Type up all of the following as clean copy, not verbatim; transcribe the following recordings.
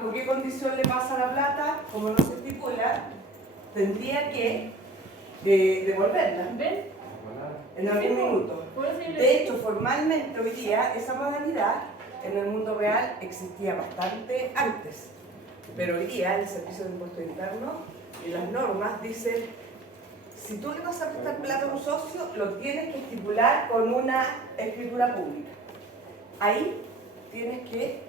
¿bajo qué condición le pasa la plata? Como no se estipula, tendría que devolverla ¿Ven? en algún minuto. Por eso yo le De hecho, formalmente hoy día esa modalidad en el mundo real existía bastante antes, pero hoy día el Servicio de Impuestos Internos y las normas dicen: si tú le vas a prestar plata a un socio, lo tienes que estipular con una escritura pública. Ahí tienes que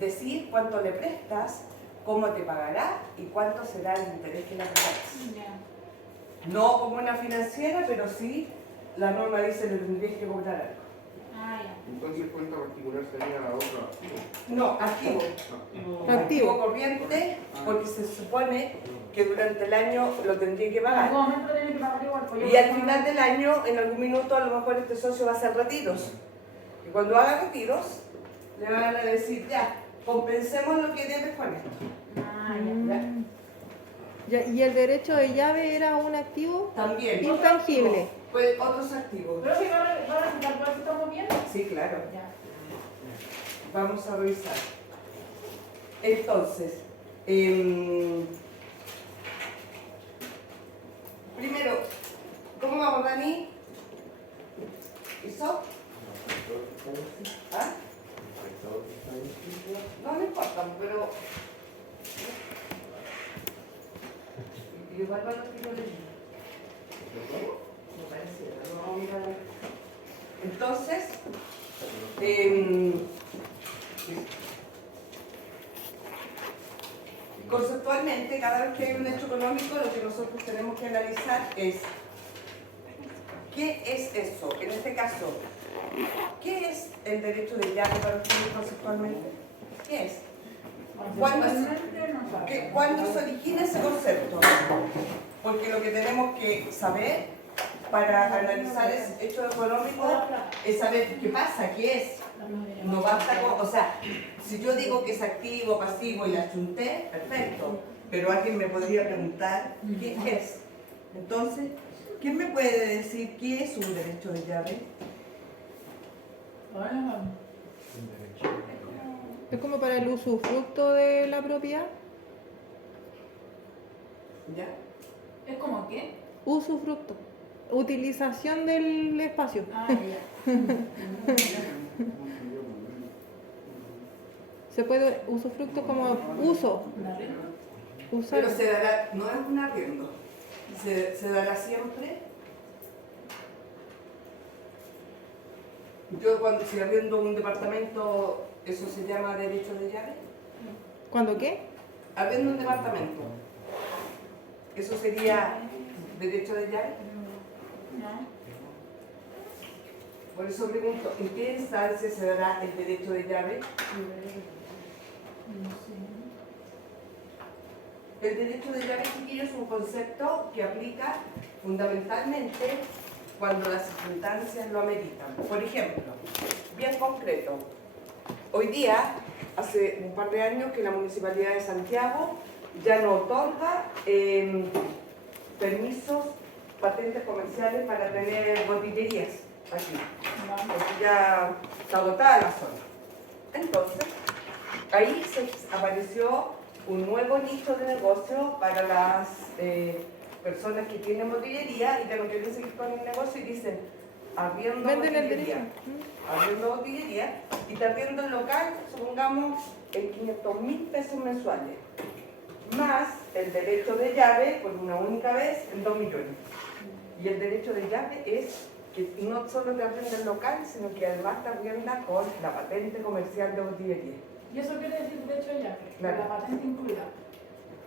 decir cuánto le prestas, cómo te pagará y cuánto será el interés que le pagarás. Ya. No como una financiera, pero sí la norma dice que le tendrías que cobrar algo. Ah, ya. Entonces cuenta particular sería la otra. No, activo. Activo corriente, porque se supone que durante el año lo tendría que En pagar. algún momento lo tiene que pagar igual. Pues yo Y al final del año, en algún minuto, a lo mejor este socio va a hacer retiros. Y cuando haga retiros, le van a decir: ya, compensemos lo que debes con esto. Ah, ya. ¿Ya? Ya, ¿y el derecho de llave era un activo También. intangible? Pues otros activos. Pero si va a resultar cuál estamos viendo. Sí, claro. Ya. Vamos a revisar. Entonces, primero, ¿cómo vamos, Dani? ¿Hizo? ¿Ah? No me importa, pero... Igual va lo que yo le digo. Me pareciera, no, mira. Entonces, conceptualmente, cada vez que hay un hecho económico, lo que nosotros tenemos que analizar es: ¿qué es eso? En este caso, ¿qué es el derecho de llave para ustedes conceptualmente? ¿Qué es? ¿Cuándo se origina ese concepto? Porque lo que tenemos que saber para analizar ese hecho económico es saber qué pasa, qué es. No basta con, o sea, si yo digo que es activo, pasivo y la chunté, perfecto, pero alguien me podría preguntar qué es. Entonces, ¿quién me puede decir qué es un derecho de llave? ¿Es como para el usufructo de la propiedad? ¿Ya? ¿Es como qué? Usufructo. Utilización del espacio. Ah, ya. Se puede usufructo como uso. Usar. Pero se dará, no es un arriendo, se dará siempre. Yo cuando si arriendo un departamento, ¿eso se llama derecho de llave? ¿Cuándo qué? Arriendo un departamento, ¿eso sería derecho de llave? Por eso pregunto, ¿en qué instancia se dará el derecho de llave? El derecho de llave, chiquillo, es un concepto que aplica fundamentalmente cuando las circunstancias lo ameritan. Por ejemplo, bien concreto, hoy día, hace un par de años que la Municipalidad de Santiago ya no otorga permisos, patentes comerciales para tener botillerías aquí, porque ya está agotada la zona. Entonces, ahí se apareció un nuevo nicho de negocio para las personas que tienen botillería y que no quieren seguir con el negocio y dicen: abriendo Venden el botillería, derecho. abriendo botillería y te abriendo el local, supongamos, en 500.000 pesos mensuales, más el derecho de llave por una única vez en 2 millones. Y el derecho de llave es que no solo te arrienda el local, sino que además te arrienda con la patente comercial de botillería. ¿Y eso quiere decir derecho de llave? Claro. La patente incluida.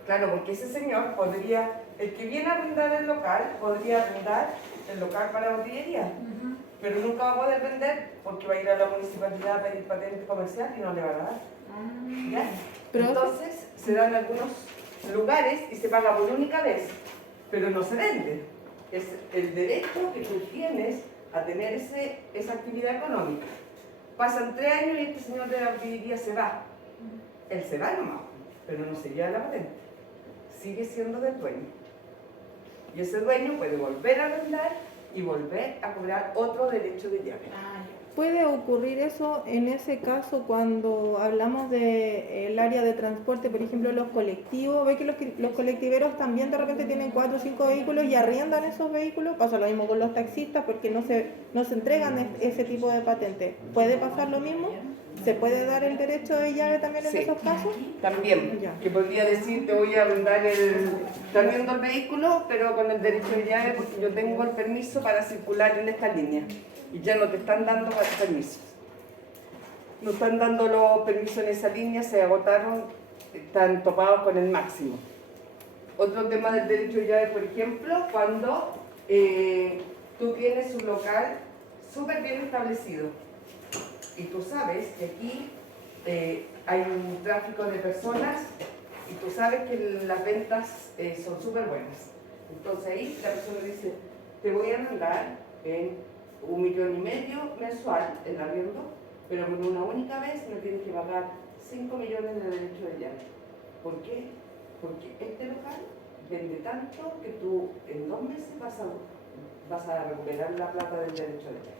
Claro, porque ese señor podría, el que viene a arrendar el local, podría arrendar el local para botillería, pero nunca va a poder vender porque va a ir a la municipalidad a pedir patente comercial y no le van a dar. ¿Ya? Pero- Entonces se dan algunos lugares y se paga por única vez, pero no se vende. Es el derecho que tú tienes a tener esa actividad económica. Pasan 3 años y este señor de la botillería se va. Él se va nomás, pero no se lleva la patente. Sigue siendo del dueño. Y ese dueño puede volver a arrendar y volver a cobrar otro derecho de llave. Ah, ya. puede ocurrir eso en ese caso cuando hablamos del área de transporte, por ejemplo, los colectivos? ¿Ve que los colectiveros también de repente tienen 4 o 5 vehículos y arriendan esos vehículos? Pasa lo mismo con los taxistas porque no se entregan ese tipo de patente. ¿Puede pasar lo mismo? ¿Se puede dar el derecho de llave también en Sí. esos casos? También, Ya. que podría decir, te voy a dar también el vehículo, pero con el derecho de llave porque yo tengo el permiso para circular en esta línea y ya no te están dando más permisos. No están dando los permisos en esa línea, se agotaron, están topados con el máximo. Otro tema del derecho de llave, por ejemplo, cuando tú tienes un local súper bien establecido y tú sabes que aquí hay un tráfico de personas y tú sabes que las ventas son súper buenas. Entonces ahí la persona dice, te voy a mandar en 1,5 millones mensual el arriendo, pero por una única vez me tienes que pagar 5 millones de derecho de llave. ¿Por qué? Porque este local vende tanto que tú en 2 meses vas a recuperar la plata del derecho de llave.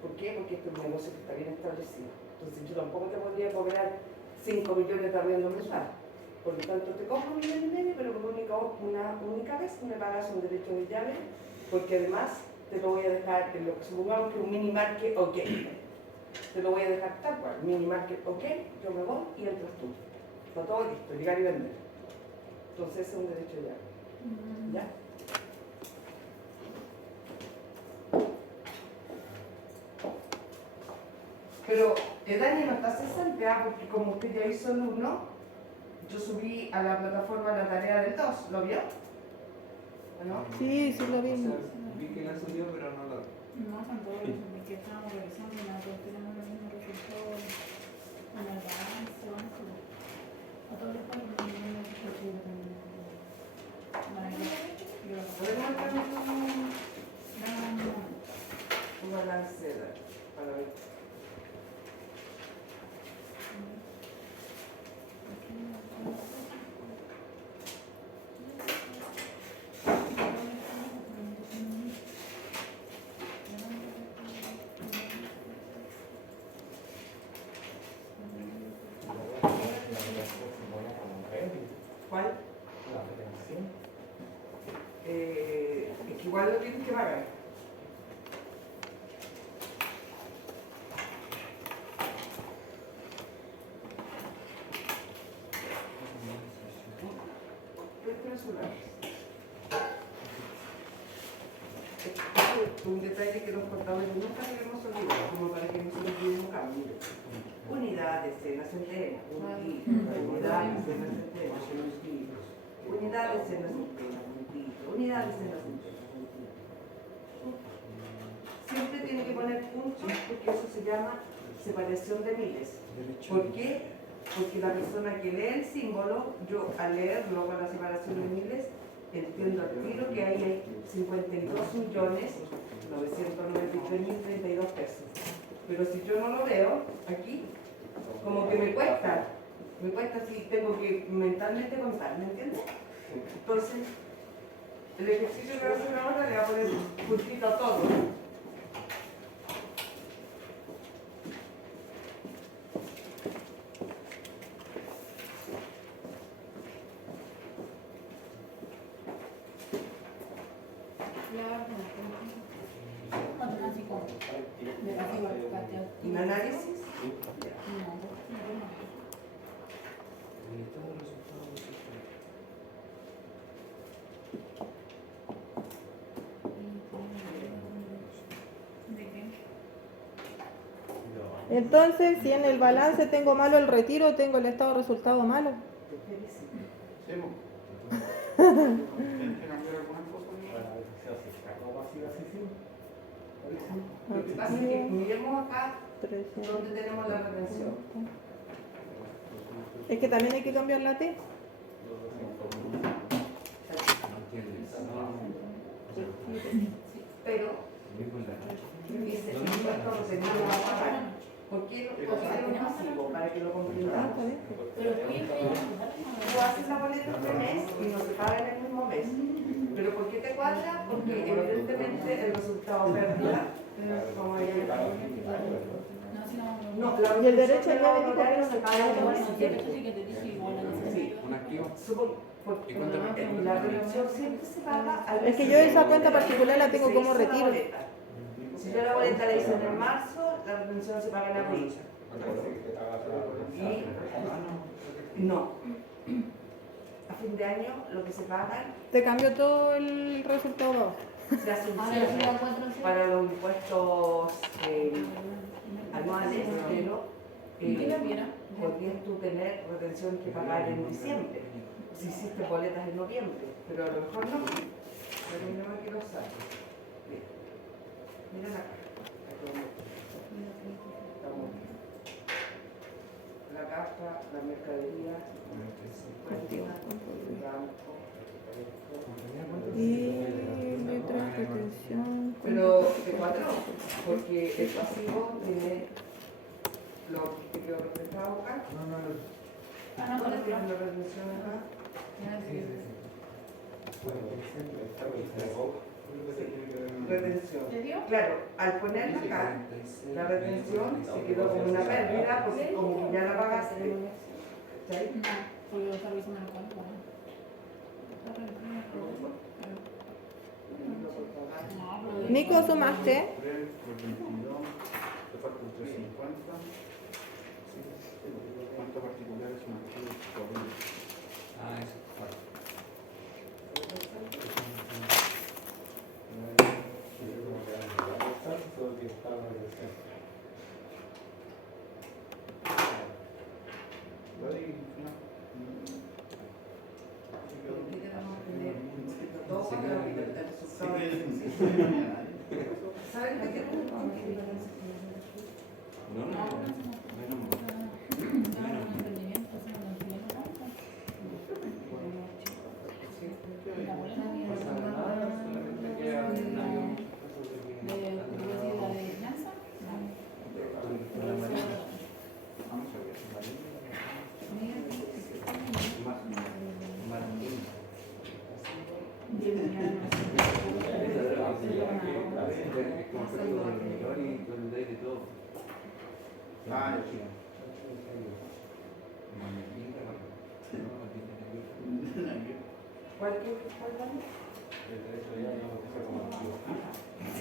¿Por qué? Porque este es un negocio que está bien establecido. Entonces yo tampoco te podría cobrar 5 millones de arriendo mensual. Por lo tanto te cobro 1,5 millones, pero por una única vez me pagas un derecho de llave, porque además te lo voy a dejar en lo que supongamos que un mini market OK. Te lo voy a dejar tal cual, mini market OK, yo me voy y entras tú. Está todo listo, llegar y vender. Entonces ese es un derecho de llave. ¿Ya? Pero Dani no está cesante, porque como usted ya hizo el 1, yo subí a la plataforma la tarea del 2, ¿lo vio? ¿O no? Sí, sí lo vimos. Vi que la subió, pero no la. No, con todo lo que estábamos revisando, nosotros tenemos los mismos resultados en el balance, a todos los cuales no tenemos ¿Podemos entrar un balance para ver? ¿Cuál? Es que igual lo tienes que pagar. Es un detalle que los contadores nunca debemos olvidar, como para que no se nos olvide nunca. Mire, unidades, decenas, centenas, un litro, unidades, decenas, centenas, unos litros, unidades, decenas, centenas, un litro, unidades, decenas, centenas, un litro. Siempre tiene que poner puntos porque eso se llama separación de miles. ¿Por qué? Porque la persona que lee el símbolo, yo al leerlo con la separación de miles, entiendo al tiro que ahí hay 52.993.032 pesos. Pero si yo no lo veo aquí, como que me cuesta si tengo que mentalmente contar, ¿me entiendes? Entonces, el ejercicio que voy a hacer ahora le va a poner puntito a todo. ¿Un análisis? Entonces, si en el balance tengo malo el retiro, tengo el estado de resultado malo. Sí, tienes que cambiar algunas cosas. Lo que pasa es que miremos acá donde tenemos la retención. Es que también hay que cambiar la T. Pero dice impuesto retenido a pagar. ¿Por qué lo pasivo? Para que lo comprendamos. Tú haces la boleta este mes y no se paga en el mismo mes. ¿Pero por qué te cuadra? Porque evidentemente el resultado pérdida Como ella. No, si no, No, Y el derecho de no me dijo que honorario no se me paga paga en igual. el sí siguiente. que te dije igual a la Sí. Un activo. Porque ¿Y cuánto me- la reducción siempre se paga al Es que yo esa cuenta particular la tengo como Se hizo la retiro. boleta. Si yo la boleta la hice en marzo, la retención se paga en abril. Y no. A fin de año lo que se paga Te cambió todo el resultado. se hace un Ahora cierre sí, a 400. para los impuestos anuales, pero ¿Qué la viera? podrías tú tener retención que pagar en diciembre, si hiciste boletas en noviembre, pero a lo mejor no. Pero yo no me quiero usar. Mira, mira la caja. La caja, la mercadería, el banco. Y letras, retención. Pero de cuatro, porque el pasivo tiene lo que quedó reflejado acá. Ah, no, ¿Dónde por tiene ejemplo. la retención acá? Retención. ¿Te dio? Claro, al ponerla acá, la retención se quedó como una pérdida porque como que ya la pagaste. ¿Cachai? No, porque yo estaba revisando el cuento. No, pero Nico, ¿sumaste? ¿Cuántos particulares son activos? Ah, eso. Todo para el resultado del ejercicio. ¿Saben de qué punto?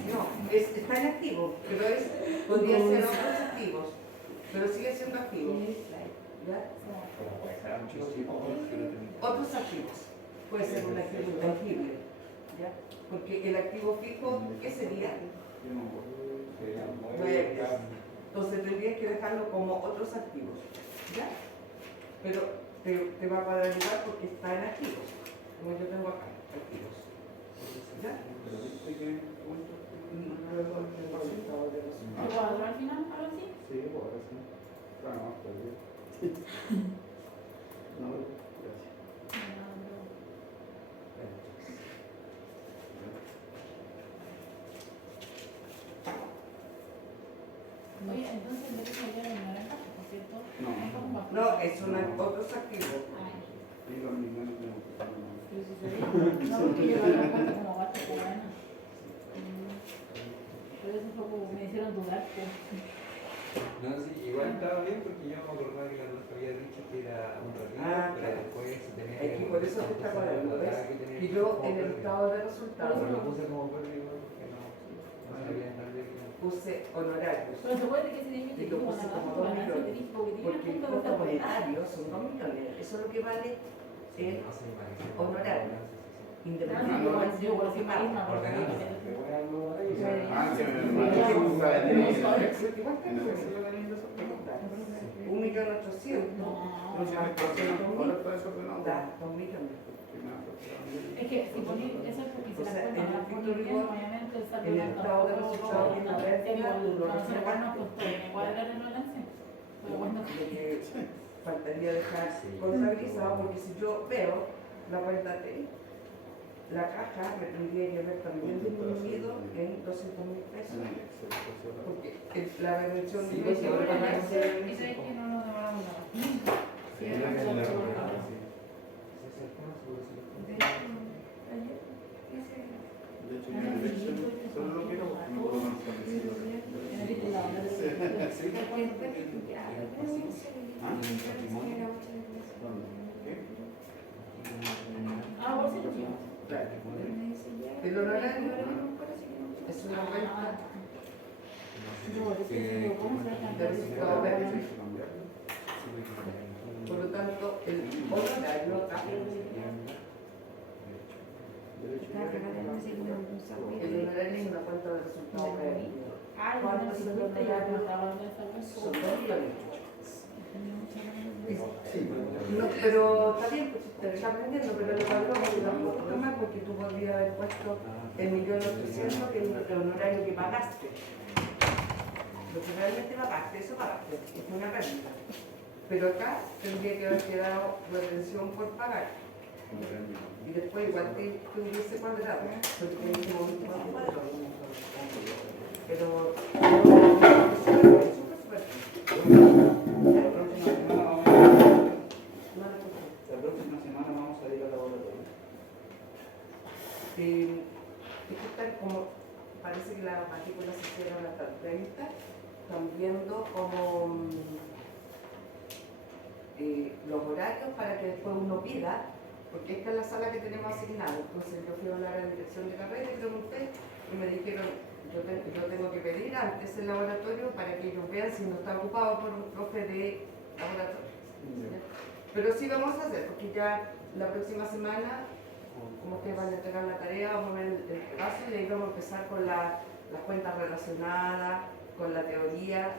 No, está en activo, pero podría ser otros activos, pero sigue siendo activo. ¿Ya? Otros activos, puede ser un activo intangible, ¿ya? Porque el activo fijo, ¿qué sería? Entonces tendrías que dejarlo como otros activos, ¿ya? Pero te va a cuadrar porque está en activos, como yo tengo acá, activos. ¿Ya? ¿Te cuadró al final? ¿Ahora sí? Sí, ahora sí. Claro, no, pero bien. No, gracias. Oye, entonces el derecho de la naranja, por cierto, No. es como para- No, otros activos. Ay, Sí, los millones de euros. pero si se ve. No, porque yo lo había puesto como gasto cubano. Por eso fue como me hicieron dudar. Pues. No, sí, igual estaba bien porque yo me acordaba que la Norte había dicho que era un ratito, Ah, pero claro. después se tenía Es que por eso te está cuadrando, ¿ves? Y yo en el estado de resultados Pero lo puse como pérdida porque no sabía entender que puse honorarios. Pero se puede que se diga que Y lo tuvo puse una como gasto 2 ganancia millones. te dijo que tiene Porque el punto de costo gasto. monetario son 2 millones. Eso es lo que vale el honorario. Independiente de cuál sea lo que valga. Un millón ochocientos. Da 2 millones. Es que si poní eso es porque O se sea, la en cuenta el la punto poní bien, rigor, obviamente el saldo en el tanto, estado de tampoco resultados como de la que red, igual, lo no sé cuál nos reservaste. costó, igual era el balance. Pero bueno, Lo que faltaría dejar contabilizado, porque si yo veo la cuenta T, la caja me tendría que haber también disminuido en 200.000 pesos. Porque la redención sí, de pues, ingresos ahora van a ya sé, ser- y sabes que no nos demoramos nada. Sí, Sí, era sí, solo sí, por- De hecho, yo en el Excel solo lo quiero porque no puedo actualizarlo. honorario es una renta por lo tanto, el honorario acá, el honorario es una cuenta de resultados reales. ¿Cuánto es el honorario? Son 2 millones. No, pero está bien, pues te está aprendiendo, pero el padrón es tampoco está mal porque tú podrías haber puesto el 1.800.000, que es el honorario que pagaste. Lo que realmente pagaste, eso pagaste, es una renta. Pero acá tendría que haber quedado retención por pagar. Y después igual te hubiese cuadrado, porque en ese momento pero La próxima semana vamos a ir al laboratorio. es que tal como parece que las matrículas se hicieron hasta el 30, están viendo como los horarios para que después uno pida, porque esta es la sala que tenemos asignada. Entonces yo fui a hablar a la dirección de carrera y pregunté y me dijeron, yo tengo que pedir antes el laboratorio para que ellos vean si no está ocupado por un profe de laboratorio. Pero sí vamos a hacer, porque ya la próxima semana, como ustedes van a entregar la tarea, vamos a ver el caso y ahí vamos a empezar con las cuentas relacionadas, con la teoría,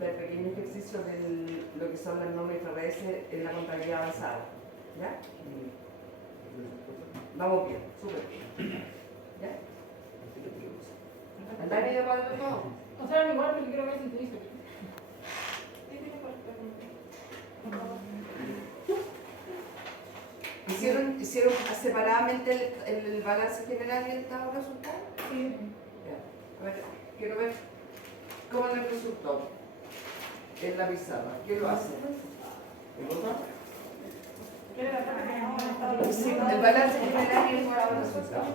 del pequeño ejercicio de lo que son las normas IFRS en la contabilidad avanzada. ¿Ya? Vamos bien, súper bien. ¿Ya? ¿Andar de cuadro todo? O sea, igual porque quiero ver si tú dices. ¿Hicieron separadamente el balance general y el estado de resultados? Sí. Ya. A ver, quiero ver cómo les resultó en la pizarra. ¿Quién lo hace? ¿El otro? Sí, el balance general y el estado de resultados.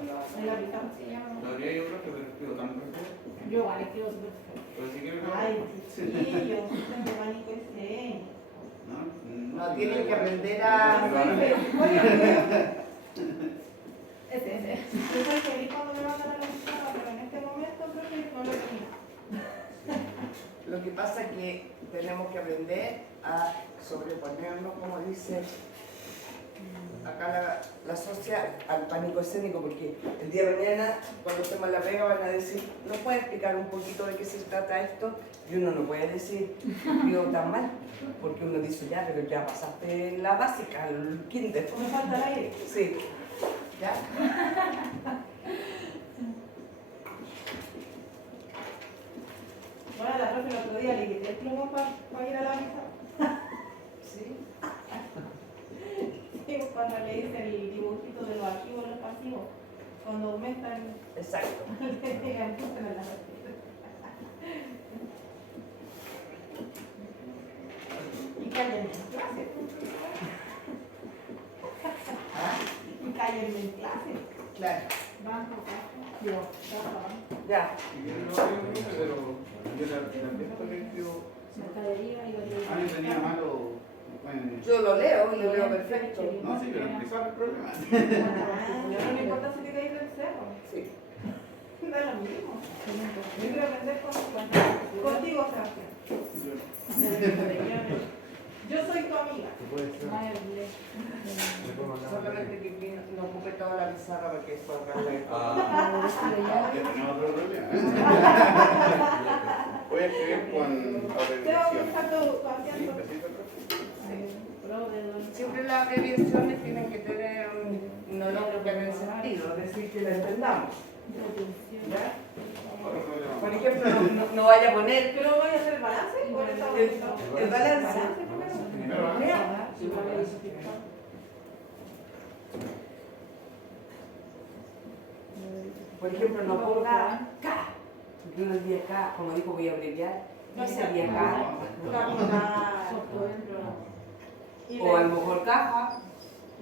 No habría otro que escribo tan rápido. Yo igual escribo súper feo. Pero si quieres Ay, sí, yo tengo pánico ese. No, tienen que aprender a... Ese. Yo soy feliz cuando me mandan a la pizarra, pero en este momento creo que no lo tenía. Lo que pasa es que tenemos que aprender a sobreponernos, como dice acá la socia, al pánico escénico, porque el día de mañana, cuando estemos la pega, van a decir, ¿no puede explicar un poquito de qué se trata esto? Y uno no puede decir, yo tan mal, porque uno dice, ya, pero ya pasaste la básica, el kinder. Me falta el aire. Sí. ¿Ya? Bueno, la profe el otro día le quité el plumón para ir a la misa. Sí. Sí, cuando le hice el dibujito de los activos y los pasivos, cuando aumentan, Exacto. le llegan a la y cállenme en clase. Y cállenme en clase. Claro. Banco, caja. Digo, caja, Ya. Si quieres no había un número, pero yo la texto que escribo. mercadería y Ah, yo tenía malo. Bueno, Yo lo leo y lo leo perfecto. no, sí, pero empezaba el problema. No me importa si te caes del cerro. Sí. Da lo mismo. Yo quiero aprender contigo, Sebastián. Yo soy tu amiga. Solamente que no ocupe toda la pizarra porque es por acá. Ya tenemos otro problema. Voy a escribir con Te va a abreviaciones. gustar tu Sí, asiento. besito, Siempre las abreviaciones tienen que tener un nombre que haga sentido, es decir, que la entendamos. ¿Ya? Otro problema. Por ejemplo, no vaya a poner ¿Pero voy a hacer el balance? ¿O el estado de resultados? el balance. Primero, Mira, por ejemplo, no ponga K. Porque uno diría K, como dijo, voy a abreviar. No sería K. O a lo mejor caja.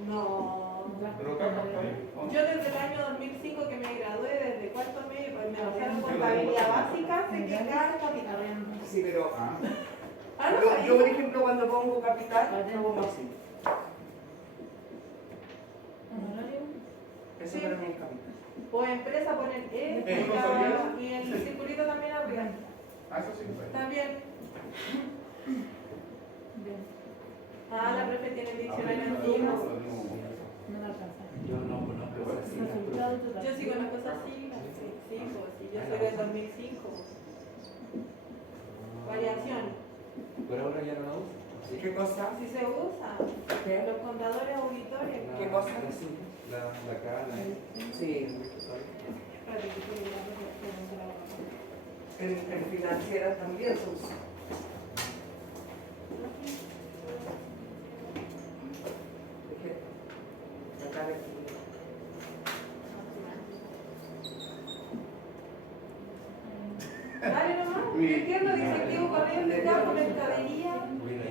No. pero capaz, Yo desde el año 2005 que me gradué, desde cuarto medio, pues me pasaron contabilidad básica, sé que cada capital. Sí, pero Ah, no yo, sabía. por ejemplo, cuando pongo capital, lo pongo así. Eso para mí es capital. O en empresa ponen E ¿Eso no sabía? y el circulito también arriba. Ah, eso sí. También. Bien. Ah, la profe tiene el diccionario Ahora, antiguo. No me alcanza. Yo no conozco esas siglas, Resultado pero- total. Yo sí conozco esas siglas. Sí, pues sí, yo soy del 2005. Variación. Por ahora ya no la uso. ¿Sí? ¿Qué cosa? Sí se usa. ¿Qué? Los contadores auditores. La- ¿Qué cosa? La sigla, la K, la E. Sí. Espérate, que estoy grabando, En financiera también se usa. Dije, sacar aquí. Dale nomás. Yo entiendo, dice activo corriente, campo, mercadería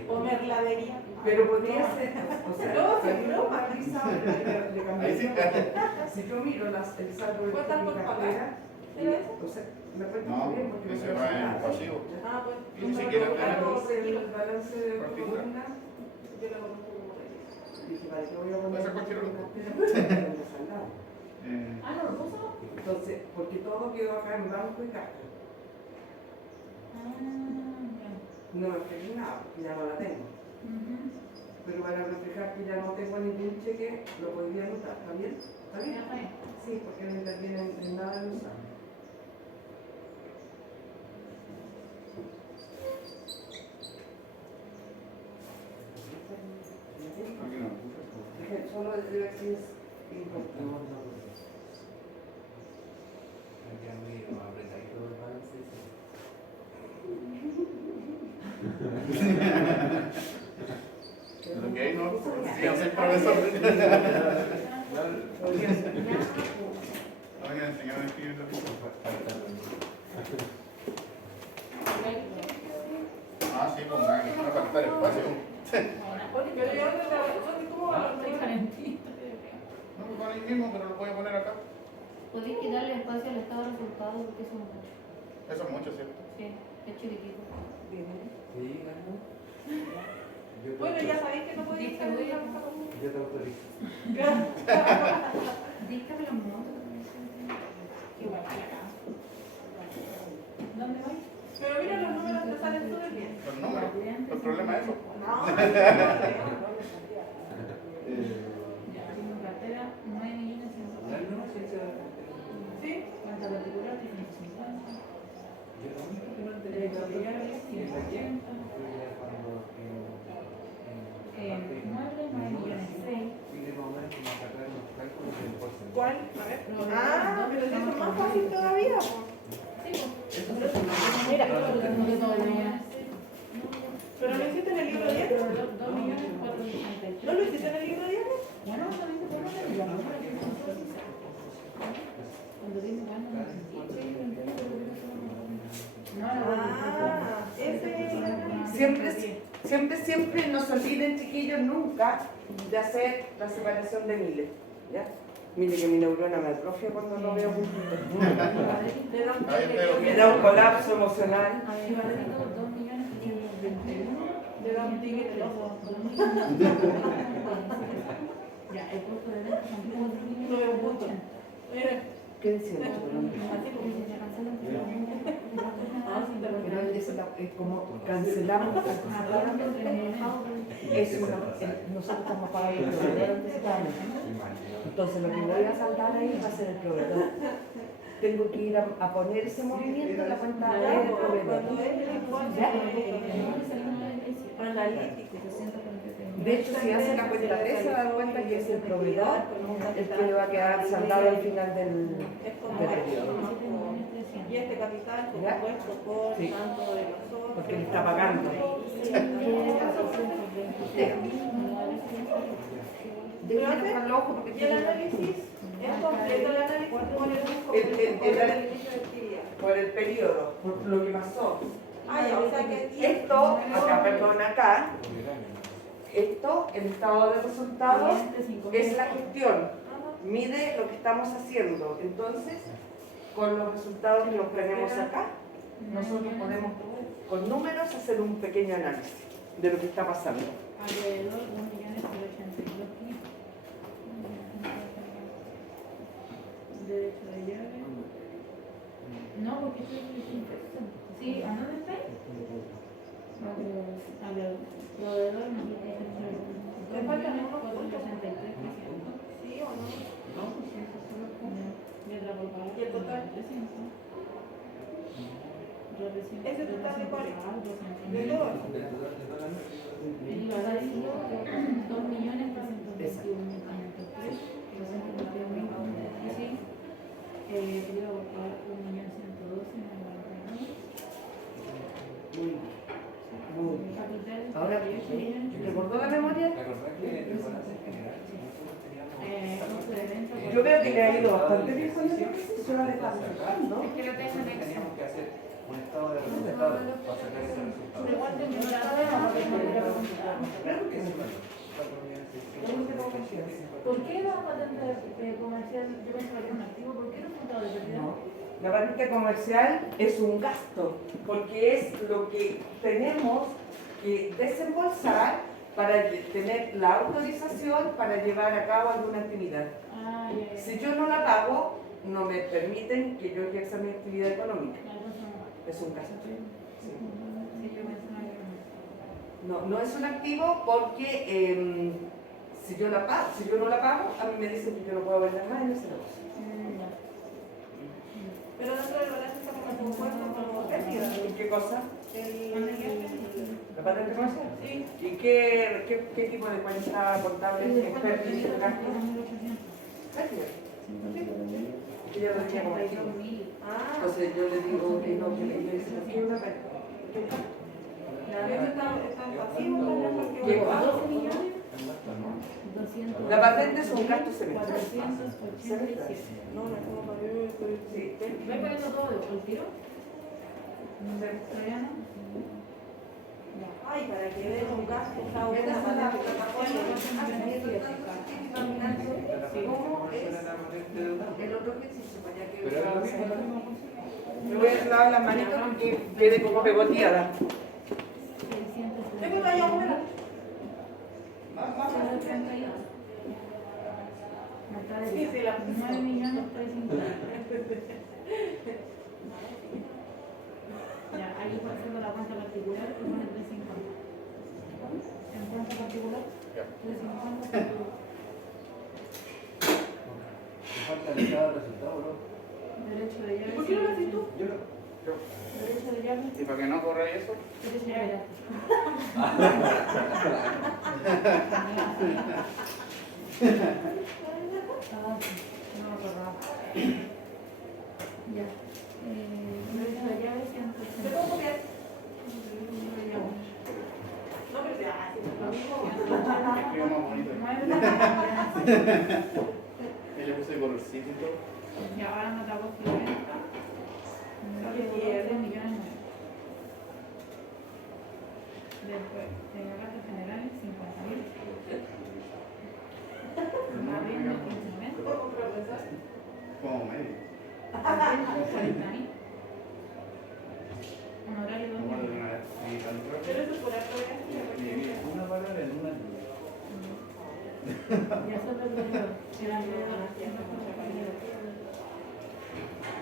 o merladería. Pero podría ser, o sea, No, si a mí sí, me no. paraliza, le cambié Ahí sí. el nombre. Si yo miro el saldo de ¿Cuentas por mi pagar? cartera, ¿Era eso? o sea, me cuenta No, muy bien porque ese no va sé en nada. pasivo. Ah, pues. Y ni siquiera algo tenemos- retiro. El balance de Particular. columna, Yo lo conozco como retiro. dije, vale, yo voy a poner Puede ser cualquier otro. una saldada. Ah, ¿no lo puso? Entonces, porque todo quedó acá en blanco y caja. Ah, ya. No me escribí nada, porque ya no la tengo. Ujú. Pero para reflejar que ya no tengo ningún cheque, lo podría anotar. ¿Está bien? ¿Está Ya bien? está bien. Sí, porque no interviene en nada de usar. Aquí no puso. Dije, solo debe ver si es No, importante. no, no. Me queda muy apretadito el balance, sí. Lo que hay no, sí, soy profesor. Podría ser. No me enseñaron a escribir lo que Ah, sí, pues me van a faltar espacio. Pero yo no te ¿cómo va a Estoy calentita. No, pues van ahí mismo, pero lo voy a poner acá. Podéis quitarle espacio al estado de resultados porque eso es mucho. Eso es mucho, ¿cierto? Sí, es chiquitito. Sí, ganó. Yo te Bueno, ya autorizo. sabéis que no podéis Dije, estar voy a- Yo te autorizo. Dígame los montos. Igual que acá. ¿Dónde voy? Pero mira, los números te salen súper bien. Los números. El problema es eso. No, Ya, tengo cartera 9 millones No, no, sí, sí, ¿Sí? Cuenta particular, 150. yo lo único que no tenía Derecho que de llave, es aquí, 180. pero ya cuando Muebles, 9 millones 6. pide más o menos como sacar los cálculos del porcentaje. ¿Cuál? A ver. Ah, pero eso es más fácil todavía. Po. Mira. ¿Pero lo hiciste en el libro diario? 2 millones 463. ¿No lo hiciste en el libro diario? Bueno, también se pone en la número que son precisas. Cuando dice gana, no Ah, Siempre no se olviden, chiquillos, nunca de hacer la separación de miles. ¿Ya? Mire que mi neurona me atrofia cuando no veo juntos. Me da un colapso emocional. Le da un tigre el ojo. Ya, el costo de venta son 4 millones. No veo un punto. Mira. ¿Qué decía? Así como se Pero es como cancelamos es nosotros estamos pagando el proveedor anticipadamente. Entonces lo que voy a saldar ahí va a ser el proveedor. Tengo que ir a poner ese movimiento en la cuenta del proveedor. cuando es el informe analítico. De hecho, si hace la cuenta 3 se dan cuenta que es el proveedor el que le va a quedar saldado al final del periodo. Y este capital ¿Ya? compuesto por Sí. tanto de nosotros. Porque le está pagando. Déjame tocar los ojos porque Y el análisis es completo, el análisis ponemos el inicio de actividad. por el periodo, por lo que pasó. Ah, ya, o sea que Esto, acá, perdón, acá, esto, el estado de resultados, es la gestión. Mide lo que estamos haciendo. Entonces, con los resultados que nos tenemos acá, nosotros podemos, con números, hacer un pequeño análisis de lo que está pasando. Alrededor de 1 millones 182 mil. Derecho de llave. cuál? De De todo. el IVA recibo 2.321.503, 221.513, quería buscar 1.112.099, capital Ahora, 38.000.000, ¿recordó la memoria? ¿Te acordás que en el balance general nosotros teníamos... costo de venta, Yo veo que le ha ido bastante bien con el ejercicio, la de tanto, ¿no? Es que lo tengo en Excel. Teníamos que hacer un estado de resultados para sacar ese resultado. igual tengo una tabla, no tengo que preguntar. Claro que sí. ¿Por qué la patente comercial, yo pensaba que era un activo, por qué resultado de pérdida? No. La patente comercial es un gasto, porque es lo que tenemos que desembolsar para tener la autorización para llevar a cabo alguna actividad. Ah, ya, ya. Si yo no la pago, no me permiten que yo ejerza mi actividad económica. La cosa no. Es un gasto. Sí. Sí, yo pensaba que era No, no es un activo porque si yo no la pago, a mí me dicen que yo no puedo vender más en ese negocio. ya. Pero dentro del balance está como concuerdo con pérdida. ¿Y qué cosa? ¿La patente comercial? Sí. ¿Y qué tipo de cuenta contable es pérdida y gasto? Pérdida. Y yo lo decía como activo. Ah, Entonces yo le digo que no, que le dice que es una pérdida. la vez está pasivo con la ¿Qué parte. va? 12 millones, 200. La patente es un gasto semestral. 487. No, no, como para yo estoy. Sí. ¿Vais poniendo todo de tiro? ¿Todavía no? Ay, para que vean un gasto, cada una Esta es la patente. plataforma ¿Cómo es el otro ejercicio para que Pero es lo mismo. me voy a lavar las manitos porque quede como pegoteada. 600. Tengo una llave, mira. Sí, sí, la 9 millones 350. Ya, ahí por ejemplo la cuenta particular y pone 350. En cuenta particular, 350. Me falta el estado de resultado, ¿no? Derecho de llave. ¿Por qué no lo haces tú? Yo. Derecho de llave. ¿Y para que no corra eso? Derecho de llave. Ah, no me acordaba. Ya. Derecho de llave ¿Te 180. puedo copiar? No, pero ya, sí, lo mismo. Escribo más bonito. Y le puse colorcito y todo. Y ahora me acabo de venta. 3 millones 9. Después, gastos generales 50.000. Arriendo 15.000. Como medio. 40.000. Honorario 2 Como de millones. una vez. Y tanto. Pero eso por acá, Y una palabra en una línea. Ya solo eran de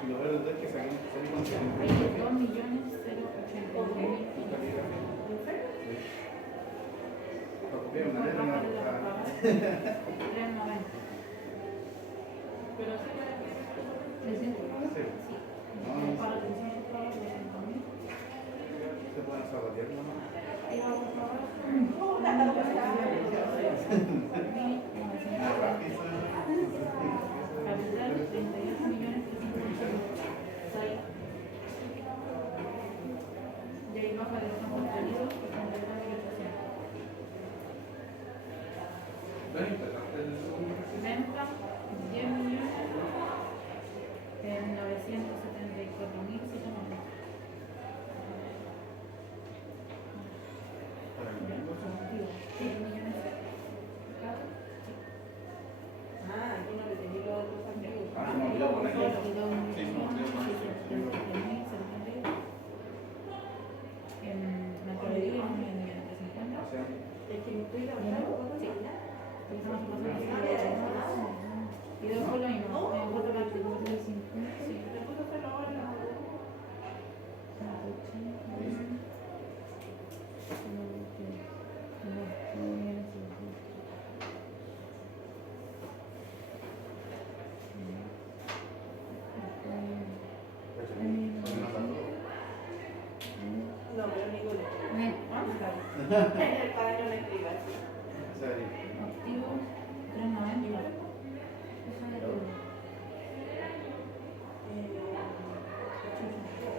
Lo veo desde que salí con 2 millones 081.000. Veo una letra, una cosa. 3.90. Pero sí, Sí. No, Para atención al trabajo, 200.000. se pueden zapatear nomás. Capital 38 millones 356. Y ahí baja de los contenidos y contenidos de ilustración. ¿No es importante el segundo ejercicio? Venta 10 millones en 974.790. Ah, aquí no le tenía los otros activos. Ah, no, yo con ahí. En naturaleza, 1.350. O sea, Es que me estoy levantando, ¿puedo cocinar? Y después lo mismo, voto la actitud de 50. Sí. ¿Te puedo hacerlo ahora? No, En el cuaderno me escribo así. Activo 390.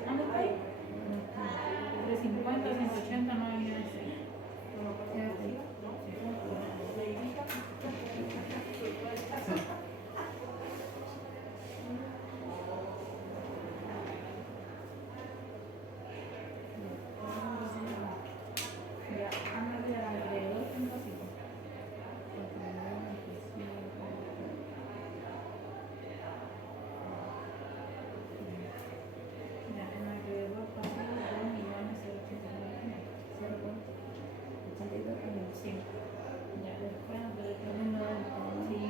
¿Dónde está ahí? 350, 180, 9 millones 6. Ya, ándale alrededor de un poquito. Ya, en alrededor pasó 2 millones 0.82. Sí. Ya, después sí.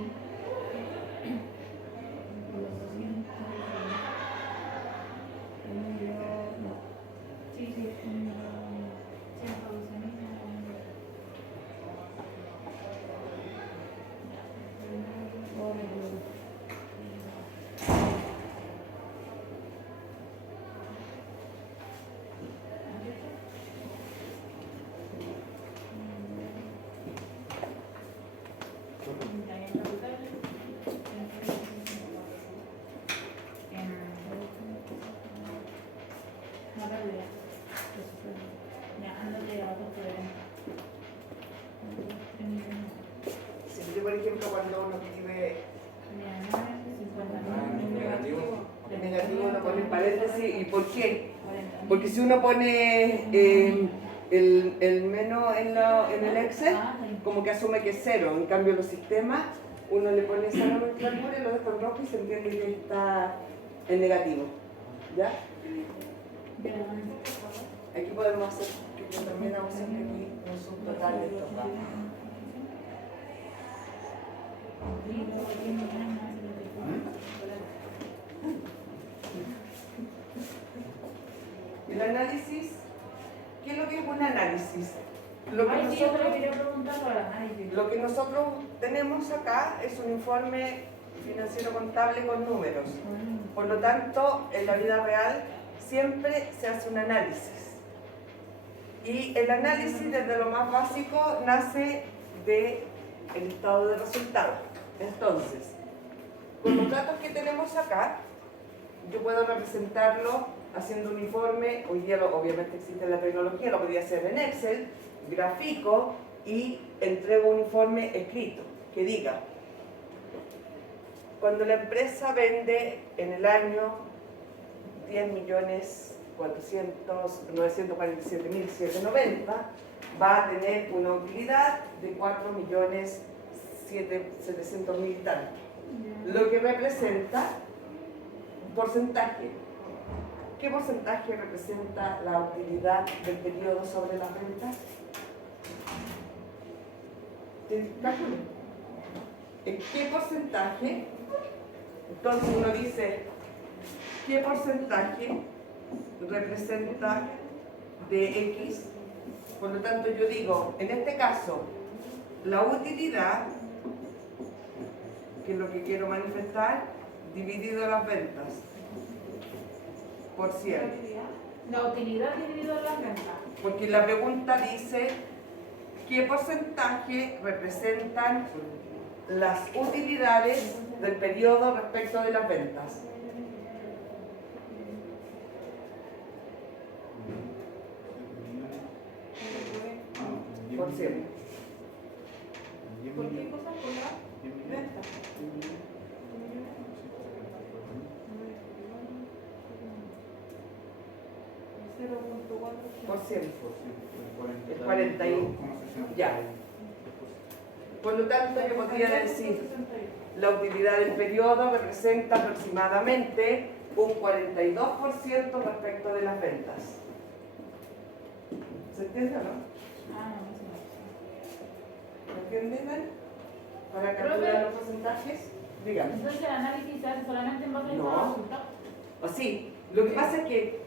Sí, sí, 112.000. Si yo, por ejemplo, cuando uno escribe negativo, uno pone paréntesis. ¿Y por qué? Porque si uno pone el menos en el Excel, como que asume que es cero. En cambio, los sistemas, uno le pone esa nomenclatura y lo deja en rojo y se entiende que está en negativo. ¿Ya? Aquí podemos hacer que yo también hago siempre aquí un subtotal de estos datos. El análisis, ¿qué es lo que es un análisis? Lo que nosotros tenemos acá es un informe financiero contable con números. Por lo tanto, en la vida real siempre se hace un análisis. Y el análisis, desde lo más básico, nace del estado de resultados. Entonces, con los datos que tenemos acá, yo puedo representarlo haciendo un informe. Hoy día obviamente existe la tecnología, lo podría hacer en Excel, grafico y entrego un informe escrito que diga: cuando la empresa vende en el año 10.947.790, va a tener una utilidad de 4.700.000 y tanto, lo que representa un porcentaje. ¿Qué porcentaje representa la utilidad del periodo sobre las ventas? Cálculo. ¿En qué porcentaje? Entonces uno dice, ¿qué porcentaje representa de X? Por lo tanto yo digo, en este caso, la utilidad, que es lo que quiero manifestar, dividido las ventas, por 100. La utilidad dividida en las ventas. Porque la pregunta dice, ¿qué porcentaje representan las utilidades del periodo respecto de las ventas? Por 100. ¿Por qué cosa? Por la venta. Por 100. Es 40 y... Ya. Por lo tanto, yo podría decir, la utilidad del periodo representa aproximadamente un 42% respecto de las ventas. ¿Se entiende o no? ¿Me entienden? Para calcular los porcentajes, dígame. Entonces el análisis se hace solamente en base a los resultados. O sí, lo que pasa es que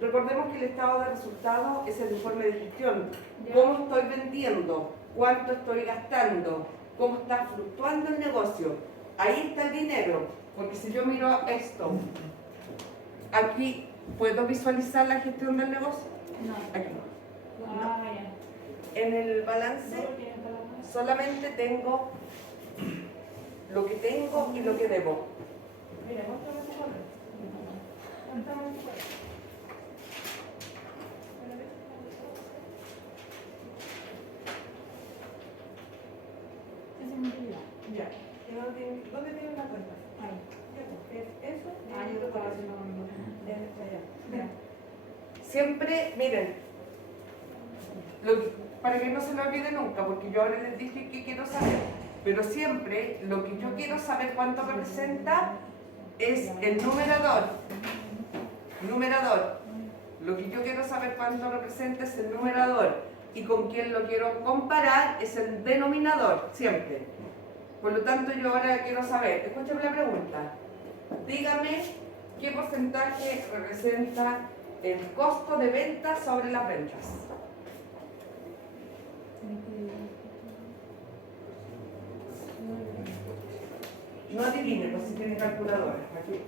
recordemos que el estado de resultados es el informe de gestión. ¿Cómo estoy vendiendo? ¿Cuánto estoy gastando? ¿Cómo está fluctuando el negocio? Ahí está el dinero. Porque si yo miro esto, aquí, ¿puedo visualizar la gestión del negocio? No. Aquí no. Ah, ya. en el balance solamente tengo lo que tengo y lo que debo. Mira, muéstrame tu correo. Muéstrame tu correo. Esa es mi utilidad. Ya. ¿Dónde tiene la cuenta? Ahí. Ya, pues, es eso. Ah, yo lo estaba haciendo con mi Ya. Siempre, miren, para que no se me olvide nunca, porque yo ahora les dije que quiero saber, pero siempre lo que yo quiero saber cuánto representa es el numerador. Numerador. Lo que yo quiero saber cuánto representa es el numerador. Y con quien lo quiero comparar es el denominador, siempre. Por lo tanto, yo ahora quiero saber, escúchame la pregunta. Dígame qué porcentaje representa el costo de ventas sobre las ventas. No adivine, pues si tiene calculadora. Aquí.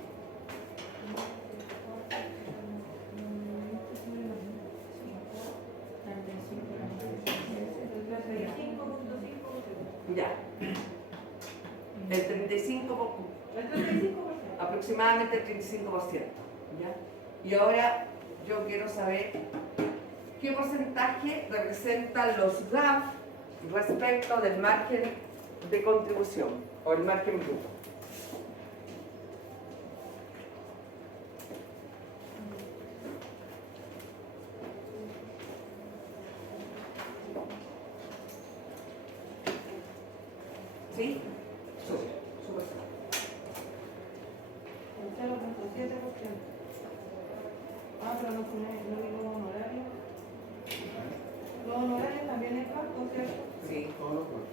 Ya. El 35%. Aproximadamente el 35%. ¿Ya? Y ahora yo quiero saber qué porcentaje representan los GAF respecto del margen de contribución o el margen bruto. ¿Sí? Sube. El 0.7%. Ah, pero no digo honorario. Los honorarios también es bajo, ¿cierto? Sí. Todos los juegos.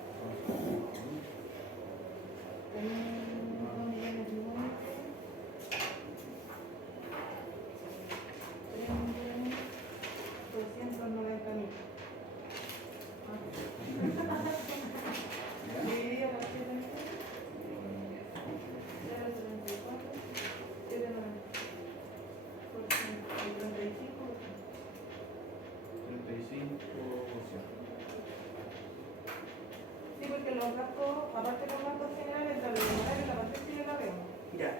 Sí, porque los gastos, aparte de los gastos generales, entre los honorarios, la parte sí la vemos. Ya.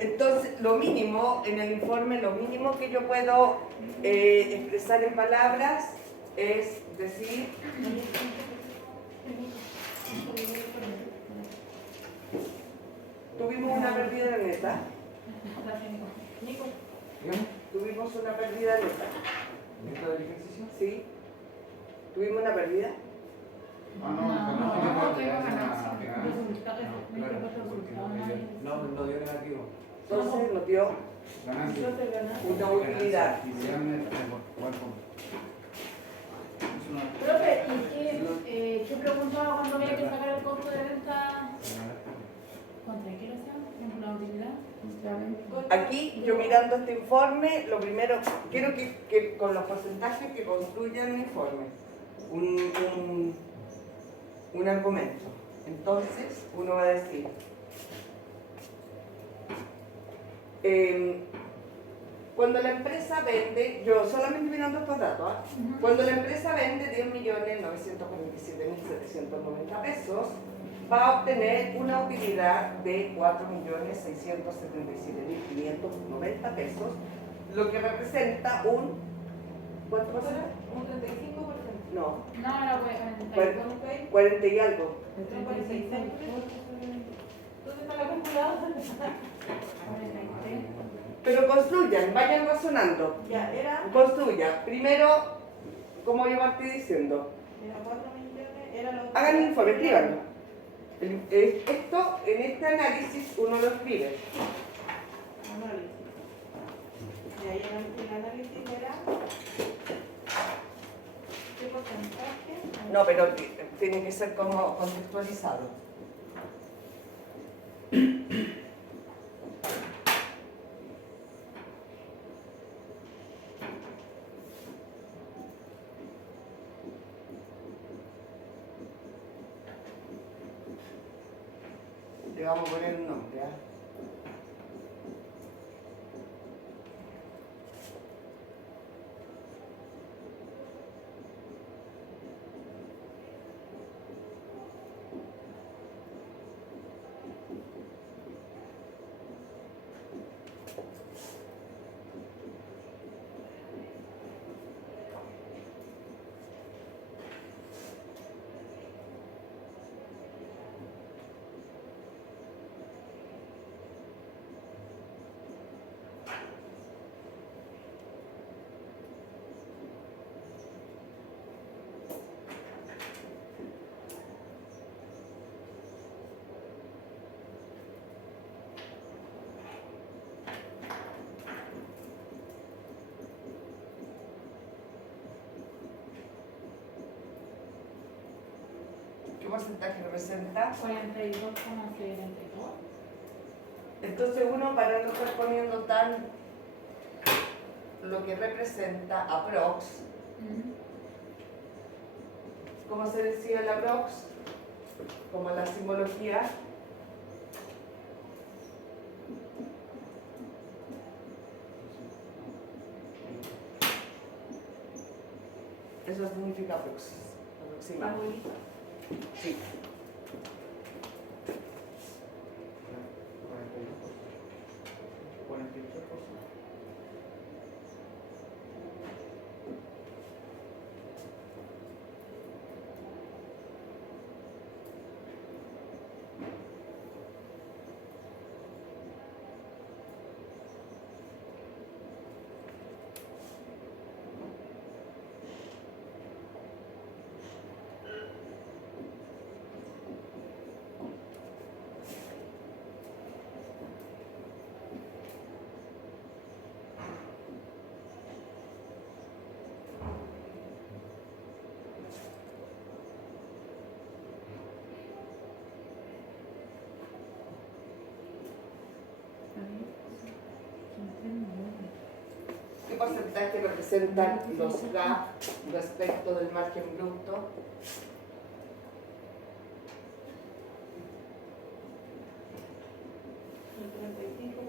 Entonces, lo mínimo, en el informe, lo mínimo que yo puedo expresar en palabras es decir, tuvimos una pérdida neta. Nico. Dígame, Tuvimos una pérdida neta. ¿neta del ejercicio? ¿Sí? ¿Tuvimos una pérdida? No, tengo ganancia. No dio negativo. Entonces nos dio Entonces, ¿verdad? una utilidad. Profe, ¿y qué preguntaba cuando había que sacar el costo de venta? ¿Contra qué lo hacían? ¿Contra la utilidad? Aquí, yo mirando este informe, lo primero, quiero que con los porcentajes que construyan un informe, un argumento. Entonces, uno va a decir, cuando la empresa vende, yo solamente mirando estos datos, ¿ah? Cuando la empresa vende 10.947.790 pesos, va a obtener una utilidad de 4.677.590 pesos, lo que representa un... ¿Cuánto va a ser? Un 35%. No, No, era bueno. 40 y algo. Son 46. ¿Dónde está la calculadora? Pero construyan, vayan razonando. Ya, era. Construya. Primero, como yo partí diciendo, Era 4 millones, era lo hagan un informe, escríbanlo. Esto, en este análisis, uno lo escribe. Análisis. Y ahí el análisis era. ¿Qué porcentaje? No, pero tiene que ser como contextualizado. Le vamos a poner un nombre, ¿ah? porcentaje representa? 42,72. Entonces uno, para no estar poniendo tan lo que representa aprox, ¿cómo se decía el aprox? Como la simbología. Eso significa aproximar. Sí. 43%. ¿Qué porcentaje representan los GAP respecto del margen bruto? El 35%.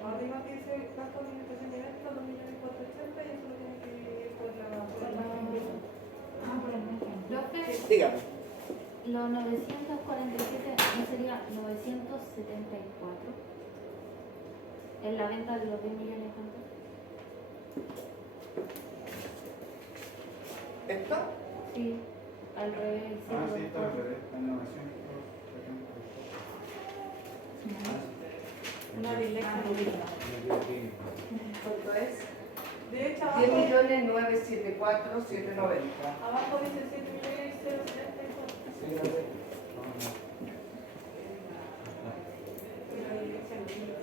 Arriba dice gasto de administración directa, 2.480.000 y eso lo tiene que dividir por la Por el margen. Profe, Dígame. los 947 no sería 974. En la venta de los 10 millones, ¿cuánto? ¿Esto? Sí, al revés. Ah, sí, sí, está al revés. En 900. Una dislexia. ¿Cuánto es? De hecho, 10.974.790. abajo dice 7.074.074. Sí, a ver. Y la dislexia no tiene.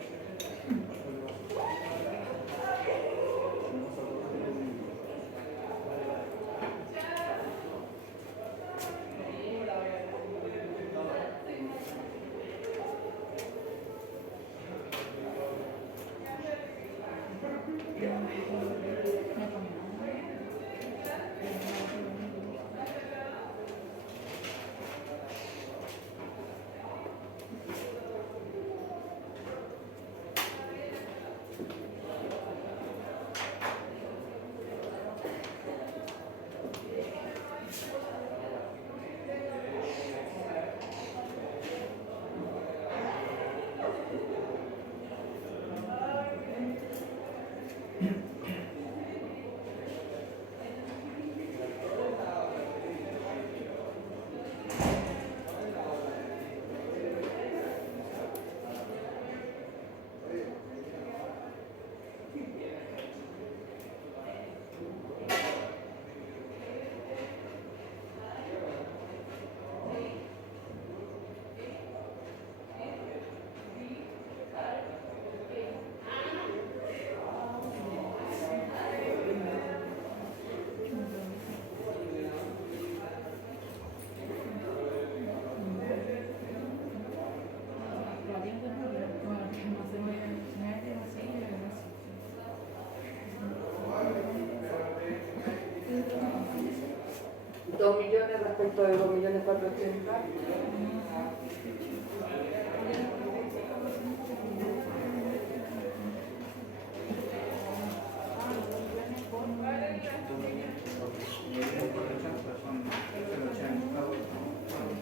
¿2 millones respecto de 2.480.000?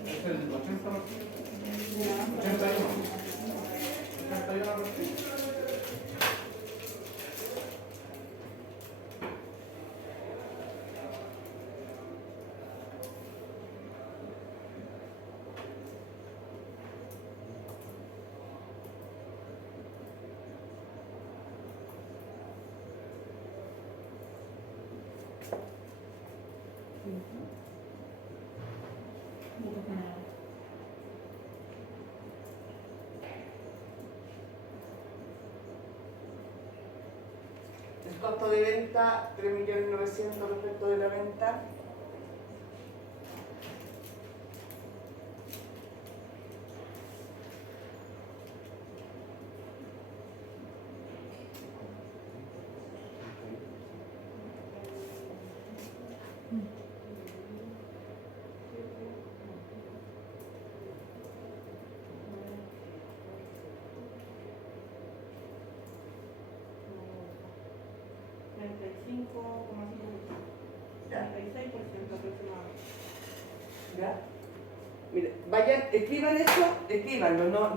Es el 80. 81. 81%. costo de venta, 3.900.000 respecto de la venta. Ya. 36% aproximadamente. ¿Ya? Mire, vayan, escriban eso, escríbanlo,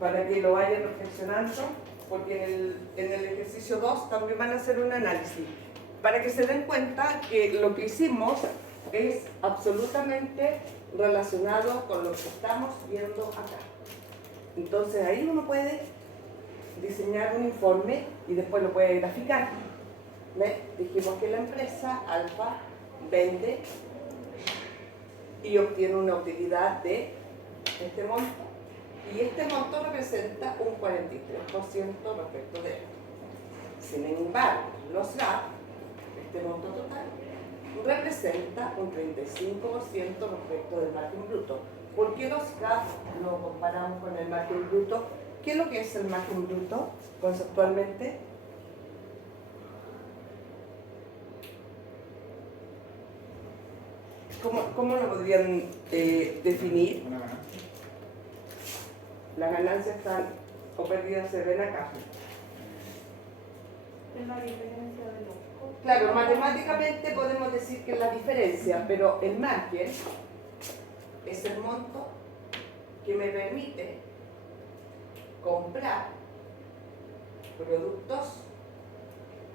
para que lo vayan reflexionando, porque en el ejercicio 2 también van a hacer un análisis, para que se den cuenta que lo que hicimos es absolutamente relacionado con lo que estamos viendo acá. Entonces ahí uno puede diseñar un informe y después lo puede graficar. ¿Ve? Dijimos que la empresa Alfa vende y obtiene una utilidad de este monto, y este monto representa un 43% respecto de esto. Sin embargo, los GAP, este monto total, representa un 35% respecto del margen bruto. ¿Por qué los GAP lo comparamos con el margen bruto? ¿Qué es lo que es el margen bruto conceptualmente? ¿Cómo lo podrían definir? Una ganancia. Las ganancias están o pérdidas se ven acá. Es la diferencia de los costos. Claro, matemáticamente podemos decir que es la diferencia, pero el margen es el monto que me permite comprar productos,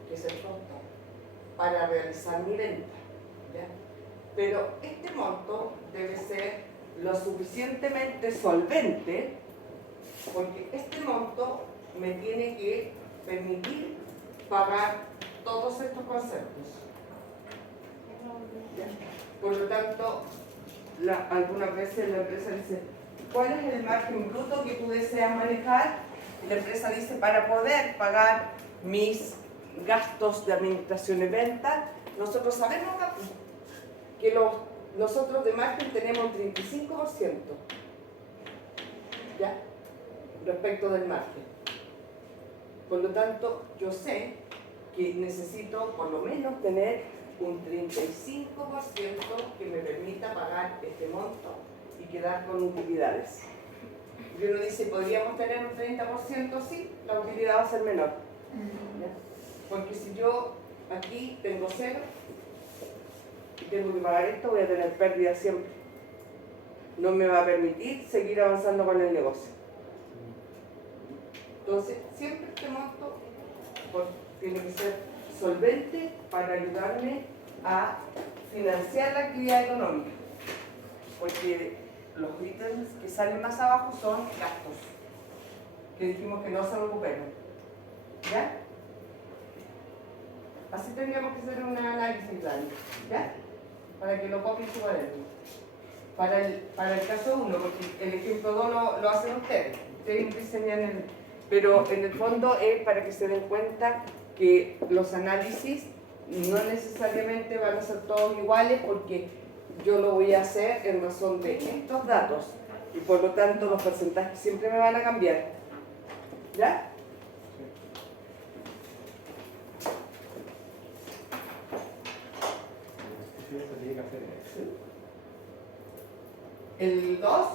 que es el costo, para realizar mi venta. ¿Ya? Pero este monto debe ser lo suficientemente solvente, porque este monto me tiene que permitir pagar todos estos conceptos. ¿Ya? Por lo tanto, algunas veces la empresa dice, ¿cuál es el margen bruto que tú deseas manejar? Y la empresa dice, para poder pagar mis gastos de administración y venta, nosotros sabemos que nosotros de margen tenemos un 35%, ¿ya? Respecto del margen. Por lo tanto, yo sé que necesito por lo menos tener un 35% que me permita pagar este monto y quedar con utilidades. Y uno dice, ¿podríamos tener un 30%? Sí, la utilidad va a ser menor. ¿Ya? Porque si yo aquí tengo 0 y tengo que pagar esto, voy a tener pérdida siempre. No me va a permitir seguir avanzando con el negocio. Entonces, siempre este monto tiene que ser solvente para ayudarme a financiar la actividad económica. Porque los ítems que salen más abajo son gastos, que dijimos que no se recuperan. ¿Ya? Así tendríamos que hacer un análisis, Dani, ¿ya? Para que lo copien su cuaderno. Para el caso 1, porque el ejemplo 2 lo hacen ustedes diseñan pero en el fondo es para que se den cuenta que los análisis no necesariamente van a ser todos iguales, porque yo lo voy a hacer en razón de estos datos y por lo tanto los porcentajes siempre me van a cambiar. ¿Ya? Eso tiene que hacer. El 2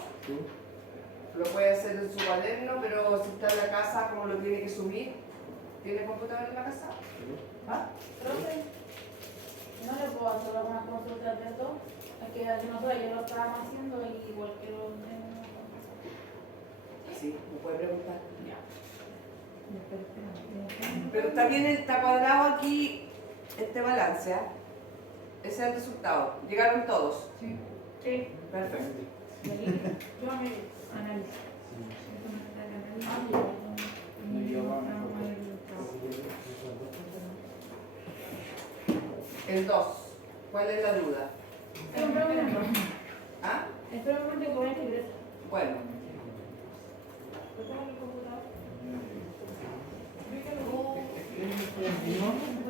lo puede hacer en su cuaderno, pero si está en la casa, ¿cómo lo tiene que subir? ¿Tiene computador en la casa? ¿Ah? Profe, ¿no le puedo hacer algunas consultas de esto? Es que nosotros ayer lo estábamos haciendo y igual que lo tenemos. Sí, me puede preguntar. Ya. Pero está bien, está cuadrado aquí este balance, ¿ah? Ese es el resultado. ¿Llegaron todos? Sí. Sí. Perfecto. Yo a mí análisis. El 2. ¿Cuál es la duda? ¿Ah? Espera un momento que voy a escribir. Bueno. ¿Lo tengo en el computador? Tú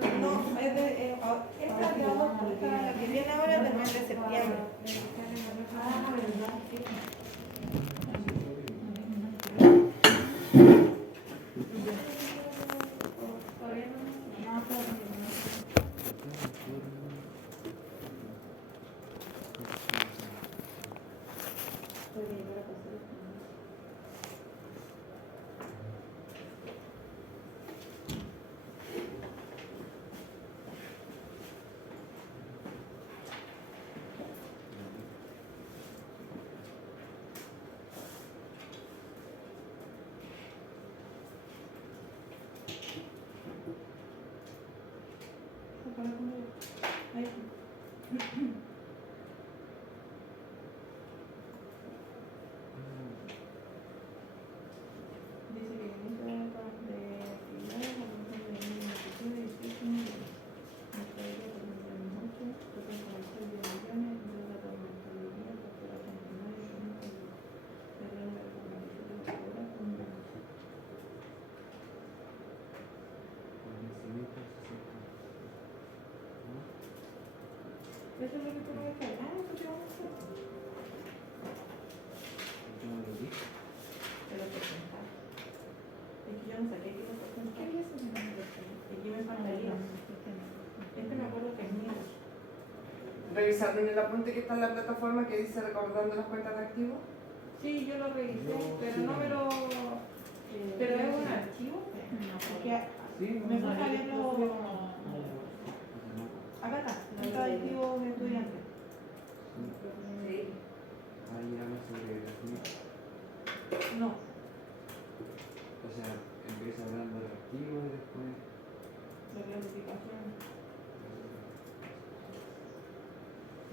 Eso es lo que tú no me estás dando, eso te vamos a hacer. Yo no lo dije. De los porcentajes. Es que yo no saqué aquí los ¿Qué porcentajes. había eso que no me gusta? Aquí me faltaría. Este me acuerdo que es mío. Revisando en el apunte que está en la plataforma que dice recordando las cuentas de activos. Sí, yo lo revisé, Yo pero sí. no me lo... Pero es un archivo. Es que Sí, me puse a verlo... No. Acá está, cuenta de activos de estudiantes. Sí. Ahí habla sobre gratuito. No, O sea, empieza hablando de activos y después. de clasificación.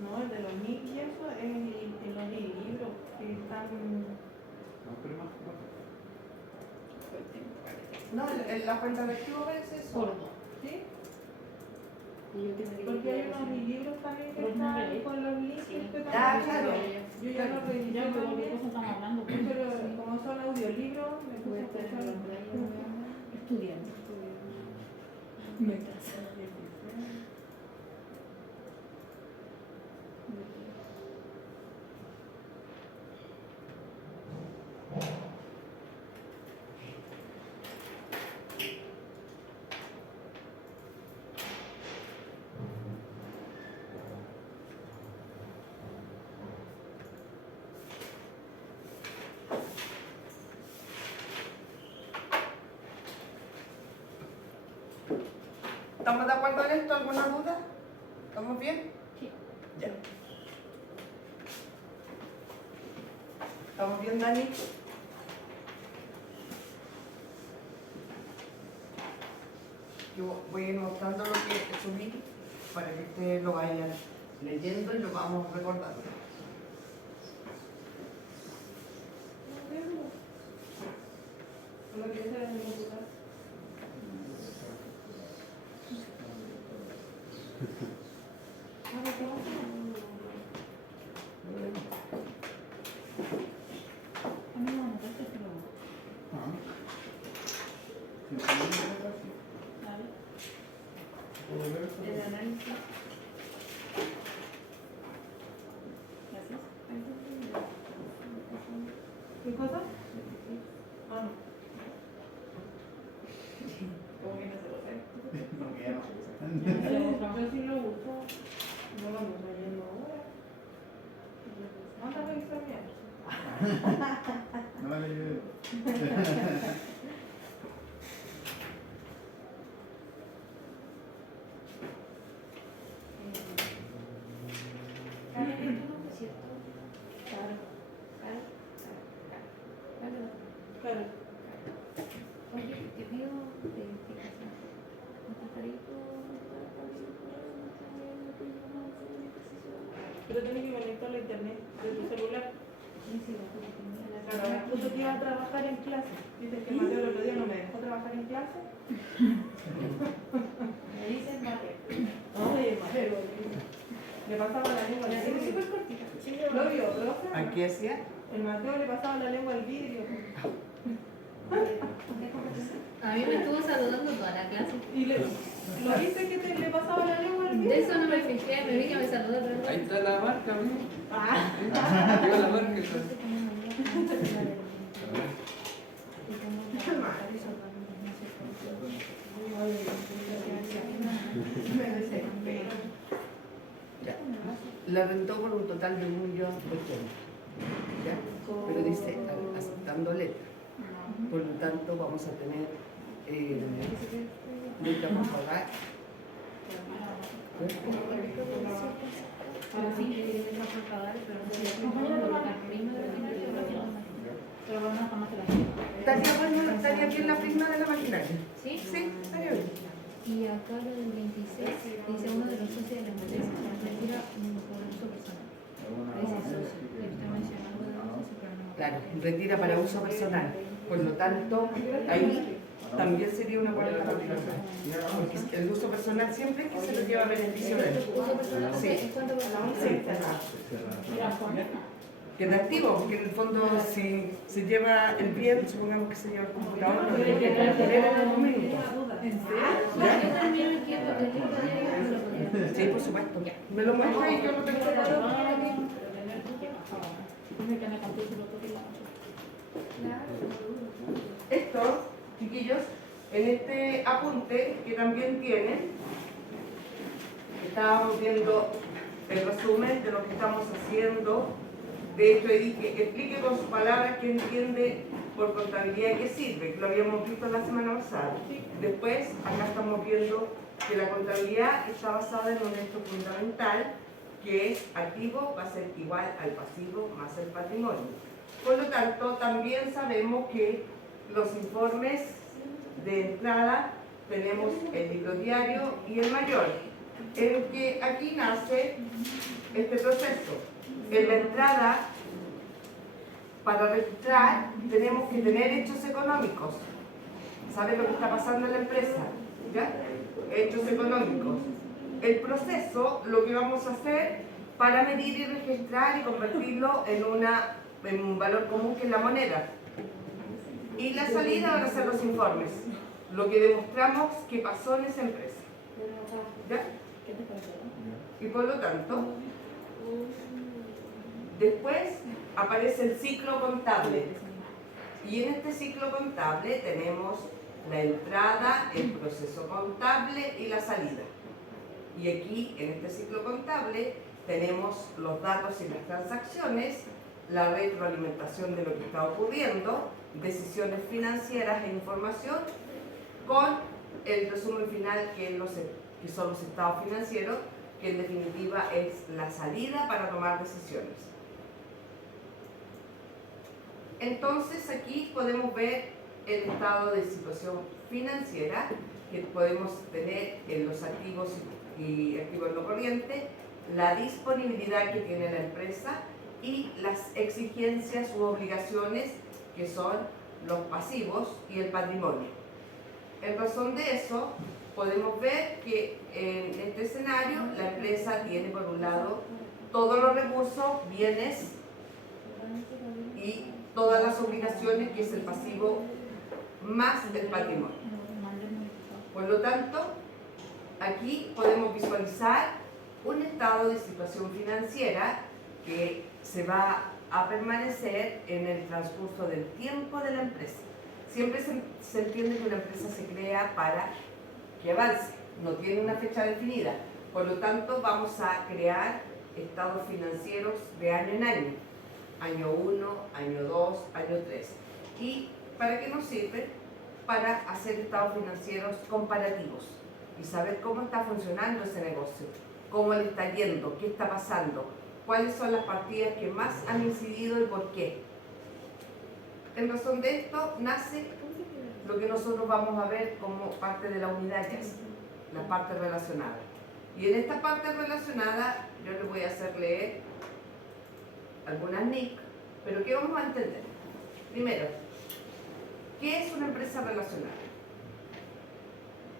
No, el de los NIC y eso es en los libros que están... No, pero más corto. No, en la cuenta de activos es eso. Sordo. ¿Sí? Y yo que me digo Porque hay unos libros también que Pero no están leí. con los links Sí. que están... Ah, claro. Yo ya lo revisé Ya, pero ¿qué también. cosa estamos hablando? Pero como son audiolibros, me Voy puse a a estar en escuchar la playa estudiando. Mientras. ¿Estamos de acuerdo en esto? ¿Alguna duda? ¿Estamos bien? Sí. Ya. ¿Estamos bien, Dani? Yo voy a ir mostrando lo que subí para que ustedes lo vayan leyendo y lo vamos recordando. Lo que es el computador. A mí me anotaste, pero... ¿Vale? El análisis. Gracias. ¿Qué cosa? Ah, no. Como que no se lo sé. Yo sí lo uso. No lo ando trayendo ahora. Anda a revisar bien. No me ayude. Karen, ¿es tu nombre, cierto? Claro. Karen. Karen. Claro. Oye, te pido explicación. ¿Contestadito? Pero tienes que conectarlo a internet de tu celular. Sí, sí, lo que tenía la Claro, me puso que iba a trabajar en clase. Dice que Mateo el otro día no me dejó trabajar en clase. Me dicen Mateo. Oye, Mateo. Le pasaba la lengua al vidrio. súper cortita. ¿Lo vio, profe? ¿Aquí hacía? El Mateo le pasaba la lengua al vidrio. A mí me estuvo saludando toda la clase. Y ¿lo viste que le pasaba la lengua al vidrio? De eso no me fijé, me vi que me saludó otra vez. Ahí está la marca, ¿no? Ah, Llegó la marca. Está. me desespero. Ya. La rentó por un total de 1.200.000. ¿Ya? Pero dice aceptando letra. Por lo tanto, vamos a tener letra por pagar. Ahora sí, deja por pagar, pero no sé cómo colocar prima de la gente. Pero bueno, jamás te la digo. ¿Estaría bien la firma de la maquinaria? ¿Sí? Sí, estaría bien. Y acá lo del 26 dice uno de los socios de la empresa retira por uso personal. Dice socio. Y usted mencionó algo de socio, pero no. Claro, retira para uso personal. Por lo tanto, ahí también sería una buena calificación. Porque el uso personal siempre es que se lo lleva beneficio de él. Uso personal, Sí. ¿es cuánto por ciento? Sí. ¿La pones? Queda activo, porque en el fondo si se lleva el bien, supongamos que se lleva el computador, no tiene que tener en el momento. Tenía dudas. ¿En serio? Yo también quiero el libro de ellos, no lo podía Sí, por supuesto. Me lo muestro y yo lo tengo preparado. Esto, chiquillos, en este apunte que también tienen, estábamos viendo el resumen de lo que estamos haciendo. De hecho, explique con sus palabras qué entiende por contabilidad y qué sirve, que lo habíamos visto la semana pasada. Después, acá estamos viendo que la contabilidad está basada en un hecho fundamental, que es activo va a ser igual al pasivo más el patrimonio. Por lo tanto, también sabemos que los informes de entrada tenemos el libro diario y el mayor, en el que aquí nace este proceso. En la entrada, para registrar, tenemos que tener hechos económicos. ¿Saben lo que está pasando en la empresa? ¿Ya? Hechos económicos. El proceso, lo que vamos a hacer para medir y registrar y convertirlo en un valor común que es la moneda. Y la salida van a ser los informes, lo que demostramos que pasó en esa empresa. ¿Ya? Y por lo tanto, después aparece el ciclo contable. Y en este ciclo contable tenemos la entrada, el proceso contable y la salida. Y aquí, en este ciclo contable, tenemos los datos y las transacciones, la retroalimentación de lo que está ocurriendo, decisiones financieras e información, con el resumen final que son los estados financieros, que en definitiva es la salida para tomar decisiones. Entonces aquí podemos ver el estado de situación financiera que podemos tener en los activos y activos no corrientes, la disponibilidad que tiene la empresa y las exigencias u obligaciones que son los pasivos y el patrimonio. En razón de eso, podemos ver que en este escenario la empresa tiene por un lado todos los recursos, bienes y todas las obligaciones, que es el pasivo más el patrimonio. Por lo tanto, aquí podemos visualizar un estado de situación financiera que se va a permanecer en el transcurso del tiempo de la empresa. Siempre se entiende que una empresa se crea para que avance, no tiene una fecha definida. Por lo tanto, vamos a crear estados financieros de año en año. Año 1, año 2, año 3. ¿Y para qué nos sirve? Para hacer estados financieros comparativos y saber cómo está funcionando ese negocio, cómo le está yendo, qué está pasando, cuáles son las partidas que más han incidido y por qué. En razón de esto nace lo que nosotros vamos a ver como parte de la unidad que es la parte relacionada. Y en esta parte relacionada yo les voy a hacer leer algunas NIC, pero ¿qué vamos a entender? Primero, ¿qué es una empresa relacionada?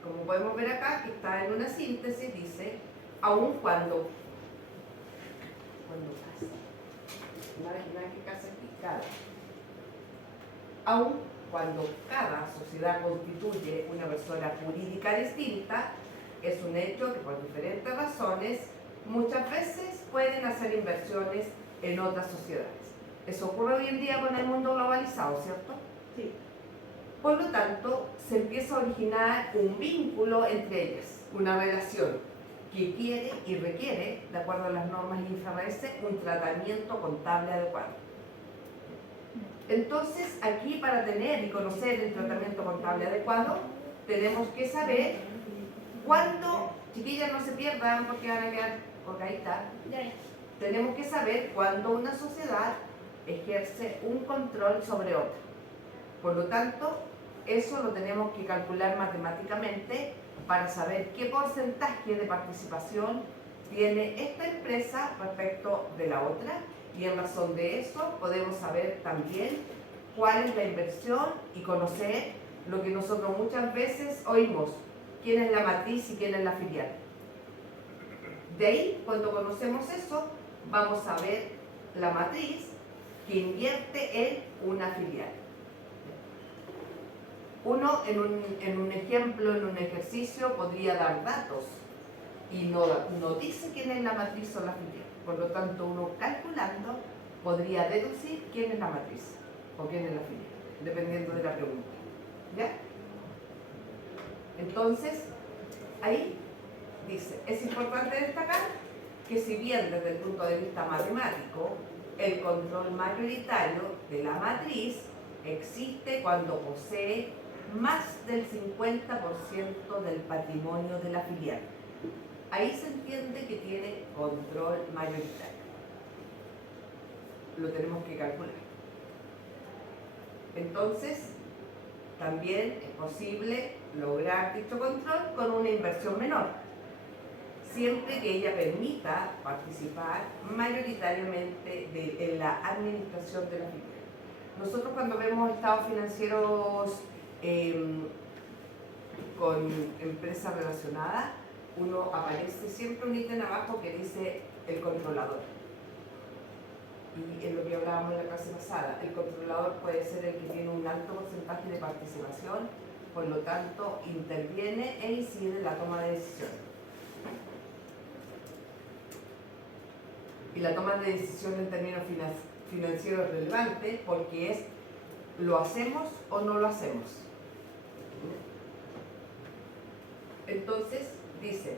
Como podemos ver acá, que está en una síntesis, dice, aun cuando casa, nada que casa aquí, cada. Aun cuando cada sociedad constituye una persona jurídica distinta, es un hecho que por diferentes razones muchas veces pueden hacer inversiones en otras sociedades. Eso ocurre hoy en día con el mundo globalizado, ¿cierto? Sí. Por lo tanto, se empieza a originar un vínculo entre ellas, una relación que quiere y requiere, de acuerdo a las normas IFRS, un tratamiento contable adecuado. Entonces, aquí para tener y conocer el tratamiento contable adecuado, tenemos que saber cuándo, chiquillas no se pierdan porque van a quedar colgaditas, tenemos que saber cuándo una sociedad ejerce un control sobre otra. Por lo tanto, eso lo tenemos que calcular matemáticamente para saber qué porcentaje de participación tiene esta empresa respecto de la otra, y en razón de eso podemos saber también cuál es la inversión y conocer lo que nosotros muchas veces oímos, quién es la matriz y quién es la filial. De ahí, cuando conocemos eso, vamos a ver la matriz que invierte en una filial. Uno en un ejemplo, en un ejercicio, podría dar datos y no dice quién es la matriz o la filial. Por lo tanto, uno calculando podría deducir quién es la matriz o quién es la filial, dependiendo de la pregunta. ¿Ya? Entonces, ahí dice, es importante destacar que si bien desde el punto de vista matemático, el control mayoritario de la matriz existe cuando posee más del 50% del patrimonio de la filial. Ahí se entiende que tiene control mayoritario. Lo tenemos que calcular. Entonces, también es posible lograr dicho control con una inversión menor, siempre que ella permita participar mayoritariamente en la administración de la filial. Nosotros cuando vemos estados financieros con empresas relacionadas, uno aparece siempre un ítem abajo que dice el controlador. Y en lo que hablábamos en la clase pasada, el controlador puede ser el que tiene un alto porcentaje de participación, por lo tanto interviene e incide en la toma de decisiones. Y la toma de decisiones en términos financieros es relevante porque es ¿lo hacemos o no lo hacemos? Entonces dice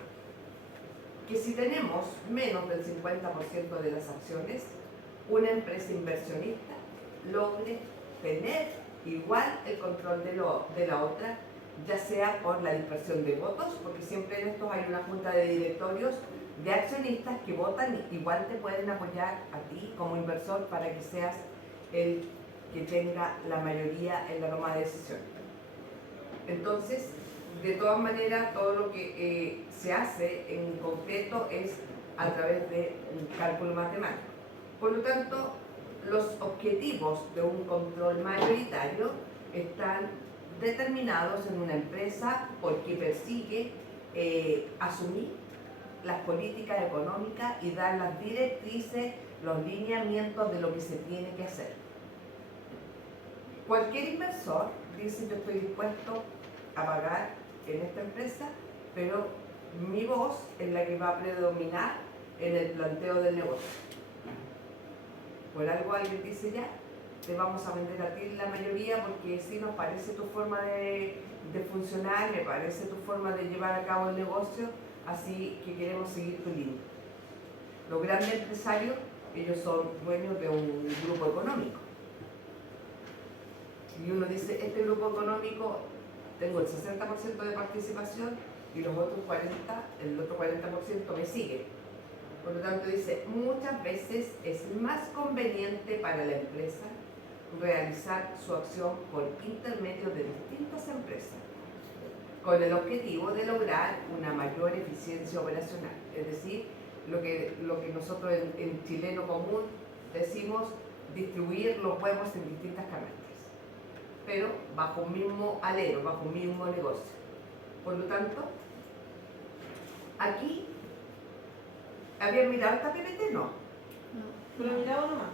que si tenemos menos del 50% de las acciones, una empresa inversionista logre tener igual el control de la otra, ya sea por la dispersión de votos, porque siempre en estos hay una junta de directorios de accionistas que votan y igual te pueden apoyar a ti como inversor para que seas el que tenga la mayoría en la toma de decisiones. Entonces, de todas maneras, todo lo que se hace en concreto es a través de un cálculo matemático. Por lo tanto, los objetivos de un control mayoritario están determinados en una empresa porque persigue asumir las políticas económicas y dar las directrices, los lineamientos de lo que se tiene que hacer. Cualquier inversor dice yo estoy dispuesto a pagar en esta empresa, pero mi voz es la que va a predominar en el planteo del negocio. Por algo alguien dice ya, te vamos a vender a ti la mayoría porque sí nos parece tu forma de funcionar, me parece tu forma de llevar a cabo el negocio, así que queremos seguir tu línea. Los grandes empresarios, ellos son dueños de un grupo económico. Y uno dice, este grupo económico, tengo el 60% de participación y los otros 40%, el otro 40% me sigue. Por lo tanto dice, muchas veces es más conveniente para la empresa realizar su acción por intermedio de distintas empresas, con el objetivo de lograr una mayor eficiencia operacional. Es decir, lo que nosotros en chileno común decimos, distribuir los huevos en distintas canastas, pero bajo un mismo alero, bajo un mismo negocio. Por lo tanto, aquí, ¿habían mirado esta PPT? No. ¿Lo he mirado nomás?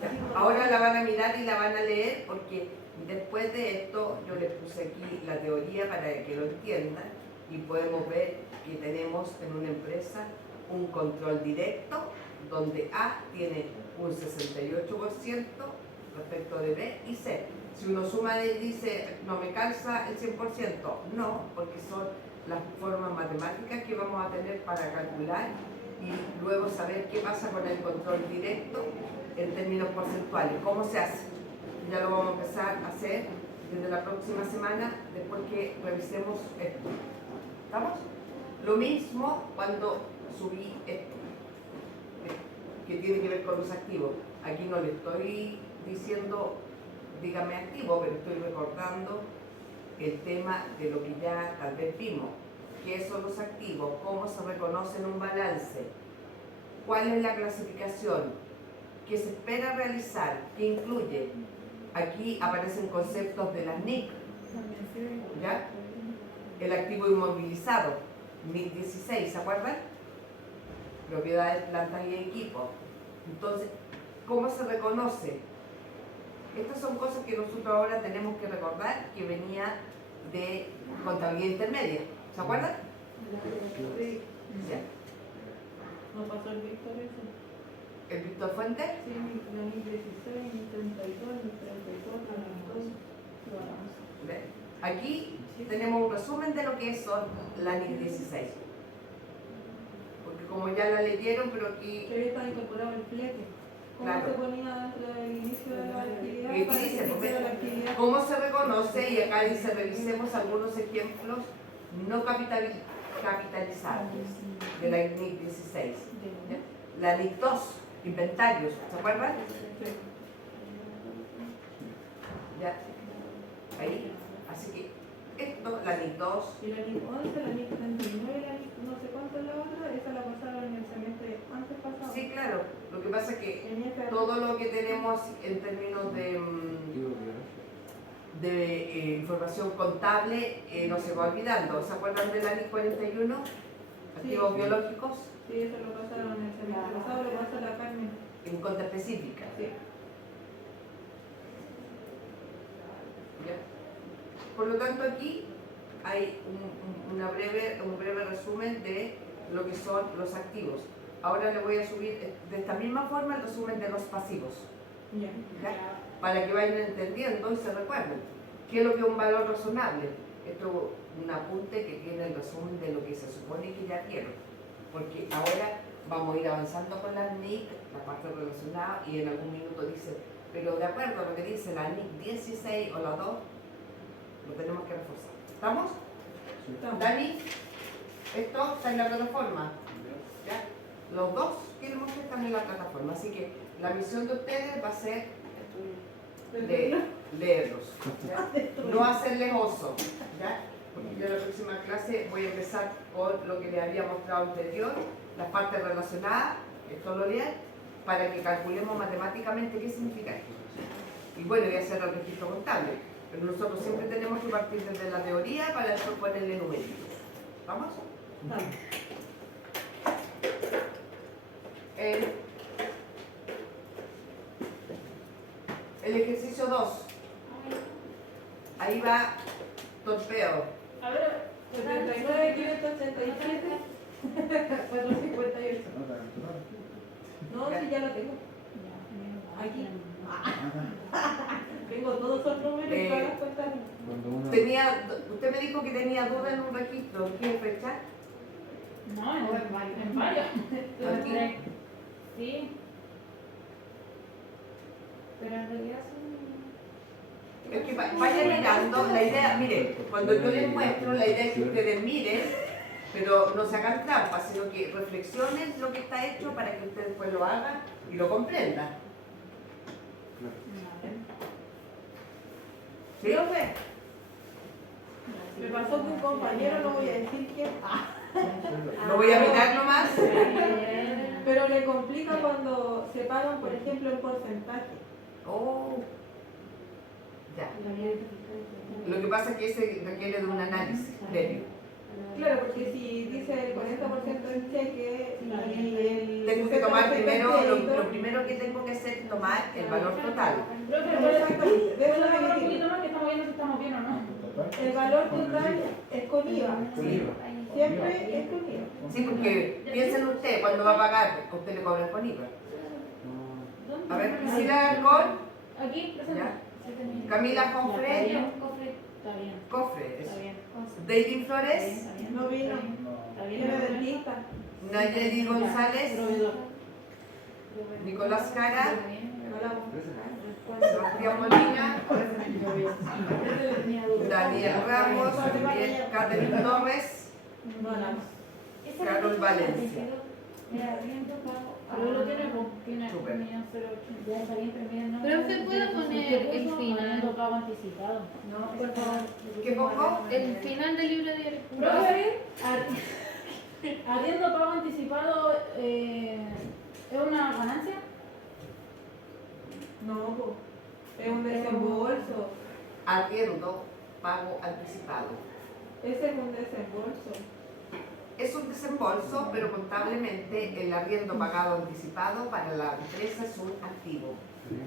Ya. Ahora la van a mirar y la van a leer porque después de esto yo les puse aquí la teoría para que lo entiendan y podemos ver que tenemos en una empresa un control directo donde A tiene un 68% respecto de B y C. Si uno suma y dice, no me calza el 100%, no, porque son las formas matemáticas que vamos a tener para calcular y luego saber qué pasa con el control directo en términos porcentuales, cómo se hace. Ya lo vamos a empezar a hacer desde la próxima semana, después que revisemos esto. ¿Estamos? Lo mismo cuando subí esto, que tiene que ver con los activos. Aquí no le estoy diciendo dígame activo, pero estoy recordando el tema de lo que ya tal vez vimos. ¿Qué son los activos? ¿Cómo se reconoce en un balance? ¿Cuál es la clasificación? ¿Qué se espera realizar? ¿Qué incluye? Aquí aparecen conceptos de las NIC, ¿ya? El activo inmovilizado, NIC 16, ¿se acuerdan? Propiedades, plantas y equipos. Entonces, ¿cómo se reconoce? Estas son cosas que nosotros ahora tenemos que recordar que venía de contabilidad intermedia. ¿Se acuerdan? Ya. No pasó el Víctor eso. ¿El Víctor Fuente? Sí, la 1016, 1032, 1034, 1012. ¿Ve? Aquí tenemos un resumen de lo que son la NIC 16. Porque como ya la leyeron, pero aquí Que hoy está incorporado el flete. ¿Cómo Claro. se ponía dentro del inicio de la actividad? ¿Qué para que dice? se Porque- hiciera la actividad? cómo se reconoce, y acá dice revisemos algunos ejemplos no capitalizables de la NIC 16. ¿Ya? La NIC 2, inventarios, ¿se acuerdan? Sí. Ya. Ahí. Así que esto, la NIC 2, Y la NIC 11, la NIC 39, la NIC no sé cuánto es la otra, esa la pasaron en el semestre antes pasado. sí, claro. Lo que pasa es que En ese todo lo que tenemos en términos de, información contable no se va olvidando. ¿Se acuerdan de la NIC 41? Activos Sí. biológicos Sí, eso lo pasaron en el semestre pasado, lo pasa la Carmen. en conta específica. Sí. ¿Ya? Por lo tanto, aquí hay un breve resumen de lo que son los activos. Ahora le voy a subir de esta misma forma el resumen de los pasivos, Ya. ¿ya? Para que vayan entendiendo y se recuerden qué es lo que es un valor razonable. Esto es un apunte que tiene el resumen de lo que se supone que ya vieron, porque ahora vamos a ir avanzando con la NIC, la parte relacionada, y en algún minuto dice, pero de acuerdo a lo que dice la NIC 16 o la 2, lo tenemos que reforzar. ¿Estamos? Dani, esto está en la plataforma. ¿Ya? Los dos queremos que están en la plataforma, así que la misión de ustedes va a ser leerlos, ¿ya? No hacerles oso, ¿ya? Porque yo en la próxima clase voy a empezar con lo que les había mostrado anterior, las partes relacionadas, esto lo lean, para que calculemos matemáticamente qué significa esto. Y bueno, voy a hacer el registro contable, pero nosotros siempre tenemos que partir desde la teoría para después ponerle numeritos. ¿Vamos? El ejercicio 2. Ahí va torpeo. A ver, 79, 587, 458. No, sí, ya lo tengo. Aquí. Tengo todos esos números y todas las cuentas. Usted me dijo que tenía duda en un registro. ¿Qué fecha? No, en varios. Aquí. Sí. Pero en realidad son... Es que vayan mirando la idea. Miren, cuando yo les muestro, la idea es que ustedes miren, pero no se hagan trampas, sino que reflexionen lo que está hecho para que ustedes después lo hagan y lo comprendan. ¿Sí? Profe, me pasó que un compañero, no voy a decir quién, Lo voy a mirar nomás. pero le complica cuando se pagan, por ejemplo, en porcentaje. Oh, ya. Lo que pasa es que ese requiere de un análisis previo. Claro, porque si dice el 40% en cheque y el... Tengo que tomar 60% primero, en crédito, lo primero que tengo que hacer es tomar el valor total. Exactamente, de eso Puedo me hablar un metí. poquito más que estamos viendo si estamos bien o no. El valor total es con IVA. Sí. Siempre es con IVA. Sí, porque piensen ustedes, cuando va a pagar, a usted le cobran con IVA. A ver, Priscila con Aquí, presente. ¿ya? Sí, tenía. Camila Confre, Cofre. Está bien, Cofre, está bien. David Flores, Está bien. No vino. Está bien. Era dentista. Nayeli González, Proveedor. Nicolás Cara, Hablamos. Sebastián Molina, Daniel Ramos, Catherine Torres, No hablamos. Carol Valencia. Mira, riendo, pago. Pero lo tiene, pues, tiene Súper. tenía 0,8. Ya está bien, pero mira, no. Profe, ¿puedo poner el final? Pagando pago anticipado. No, por favor. ¿Qué poco? El final del libro de Profe, arriendo pago anticipado es una ganancia. No, po. Es un desembolso. Arriendo, pago anticipado. Ese es un desembolso. Es un desembolso, pero contablemente el arriendo pagado anticipado para la empresa es un activo.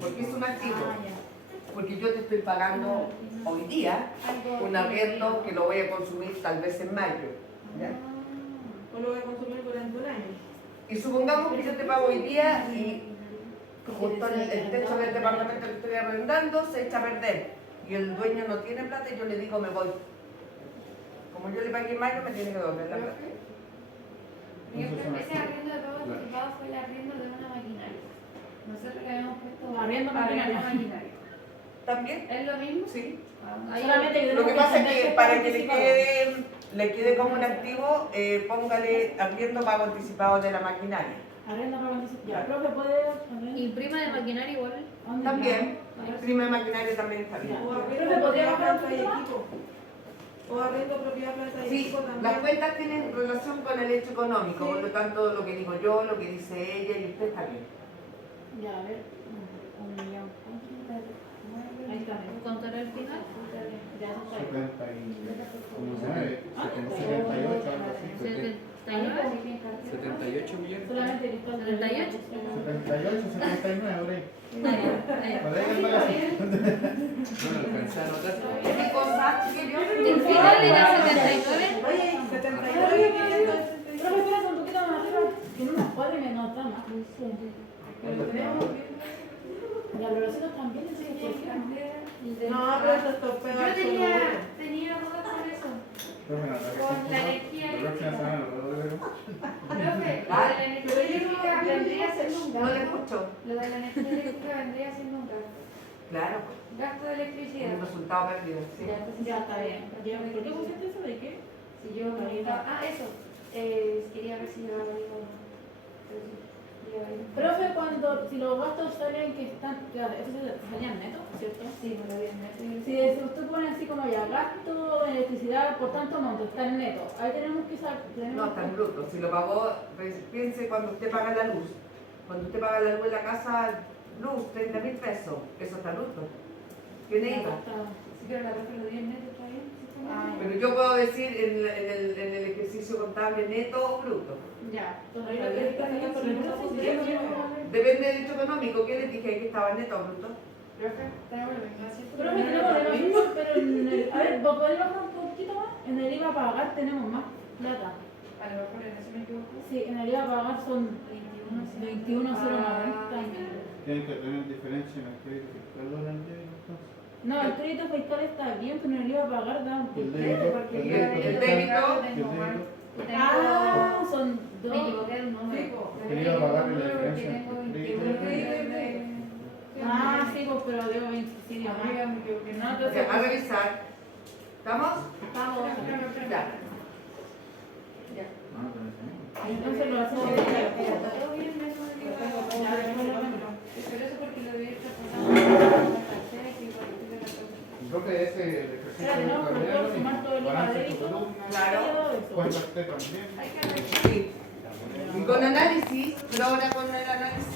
¿Por qué es un activo? Ah, ya. Porque yo te estoy pagando hoy día un arriendo que lo voy a consumir tal vez en mayo. ¿Ya? O lo voy a consumir durante un año. Y supongamos que yo te pago hoy día y justo el techo del departamento que estoy arrendando se echa a perder y el dueño no tiene plata y yo le digo me voy. Como yo le pagué en mayo, me tiene que devolver la plata. Ese arriendo de pago anticipado fue el arriendo de una maquinaria. Nosotros le habíamos puesto Arriendo maquinaria. ¿También? ¿Es lo mismo? Sí. Ahí Solamente que Lo que tenemos pasa es entender que es para que anticipado. le quede como un activo, póngale arriendo pago anticipado de la maquinaria. Arriendo pago anticipado. Ya, Claro. profe, ¿puede ¿Y prima de maquinaria igual? ¿Dónde También, está? prima de maquinaria también está bien. O Pero arriendo se podría propiedad, bajar un planta y poquito más. equipo. O arriendo propiedad, planta y Sí, equipo también. las cuentas tienen relación con el hecho económico, Sí. por lo tanto lo que digo yo, lo que dice ella y usted está bien. Ya, a ver. 1.000.000. Ahí está. ¿Contar al final? Ya, eso está bien. 78, algo así. 78 millones. Solamente cristal. 78. 78, 79, por ahí. Por ahí anda la No lo alcancé a anotar. ¿Qué cosa? ¿Qué yo? ¿El final era 79? Oye, 79, Profe, 566. espérate un poquito más arriba. Que no nos cuadre que no está más. Que lo tenemos bien. Ya, pero nosotros también sí, No, pero eso es torpedo Yo absoluto. tenía dudas con eso. Profe, no, Con la energía la próxima semana lo puedo ver. Profe, lo de la energía eléctrica vendría siendo un No le gasto. escucho. Lo de la energía eléctrica vendría siendo un gasto. Claro, Gasto de electricidad. un resultado perdido. Sí. Ya, entonces Ya está bien. Ya, ¿por qué pusiste eso? ¿De qué? Si yo eso. Quería ver si yo lo digo. Profe, cuando, si los gastos salen que están, claro, eso salían netos, ¿cierto? Sí, me lo habían metido. Si usted pone así como ya, gasto de electricidad por tanto monto, está en neto, ahí tenemos que saber. No, está en bruto. Si lo pagó, pues, piense cuando usted paga la luz. Cuando usted paga la luz en la casa, luz, 30.000 pesos. Eso está bruto. Tiene IVA. Sí, pero la profe lo di en neto, ¿está bien? ¿Sí está bien? Pero yo puedo decir en el ejercicio contable neto o bruto. Ya, entonces Ahí ahí lo lo que está sacando por el que neto, Depende del hecho económico. ¿Qué les dije ahí que estaba neto o bruto? Profe, tenemos la misma cifra. Profe, tenemos lo mismo, pero en el, a ver, ¿vos podés bajar un poquito más? En el IVA a pagar tenemos más plata. A lo mejor en eso me equivoco. Sí, en el IVA a pagar son 21.090. Tienen que tener diferencia en el crédito fiscal o en el débito, entonces. No, el crédito fiscal está bien, pero en el IVA a pagar da un Y el poquito. débito, Porque el yo el débito. débito. tengo mal. Ah, son Me dos. equivoqué del número. Sí, po. Yo Quería me equivoqué pagar del la número porque diferencia tengo entre 21 crédito Ah, sí, pues, pero digo 20, sí, digo más. Amiga, me equivoqué. No, entonces, Ya, a revisar. ¿Estamos? vamos. Ya. Ah, pero ese mismo. Entonces lo hacemos de Todo bien, me Ya, Pero eso porque lo vi traspasando la cartera y por el de la cosa. Profe, ese el ejercicio Espérate, no, pero también puedo lo sumar todo el mismo. IVA Balance débito. tu salud, Claro. cuenta usted también. Hay que revisar. Sí. Y con análisis, pero ahora con el análisis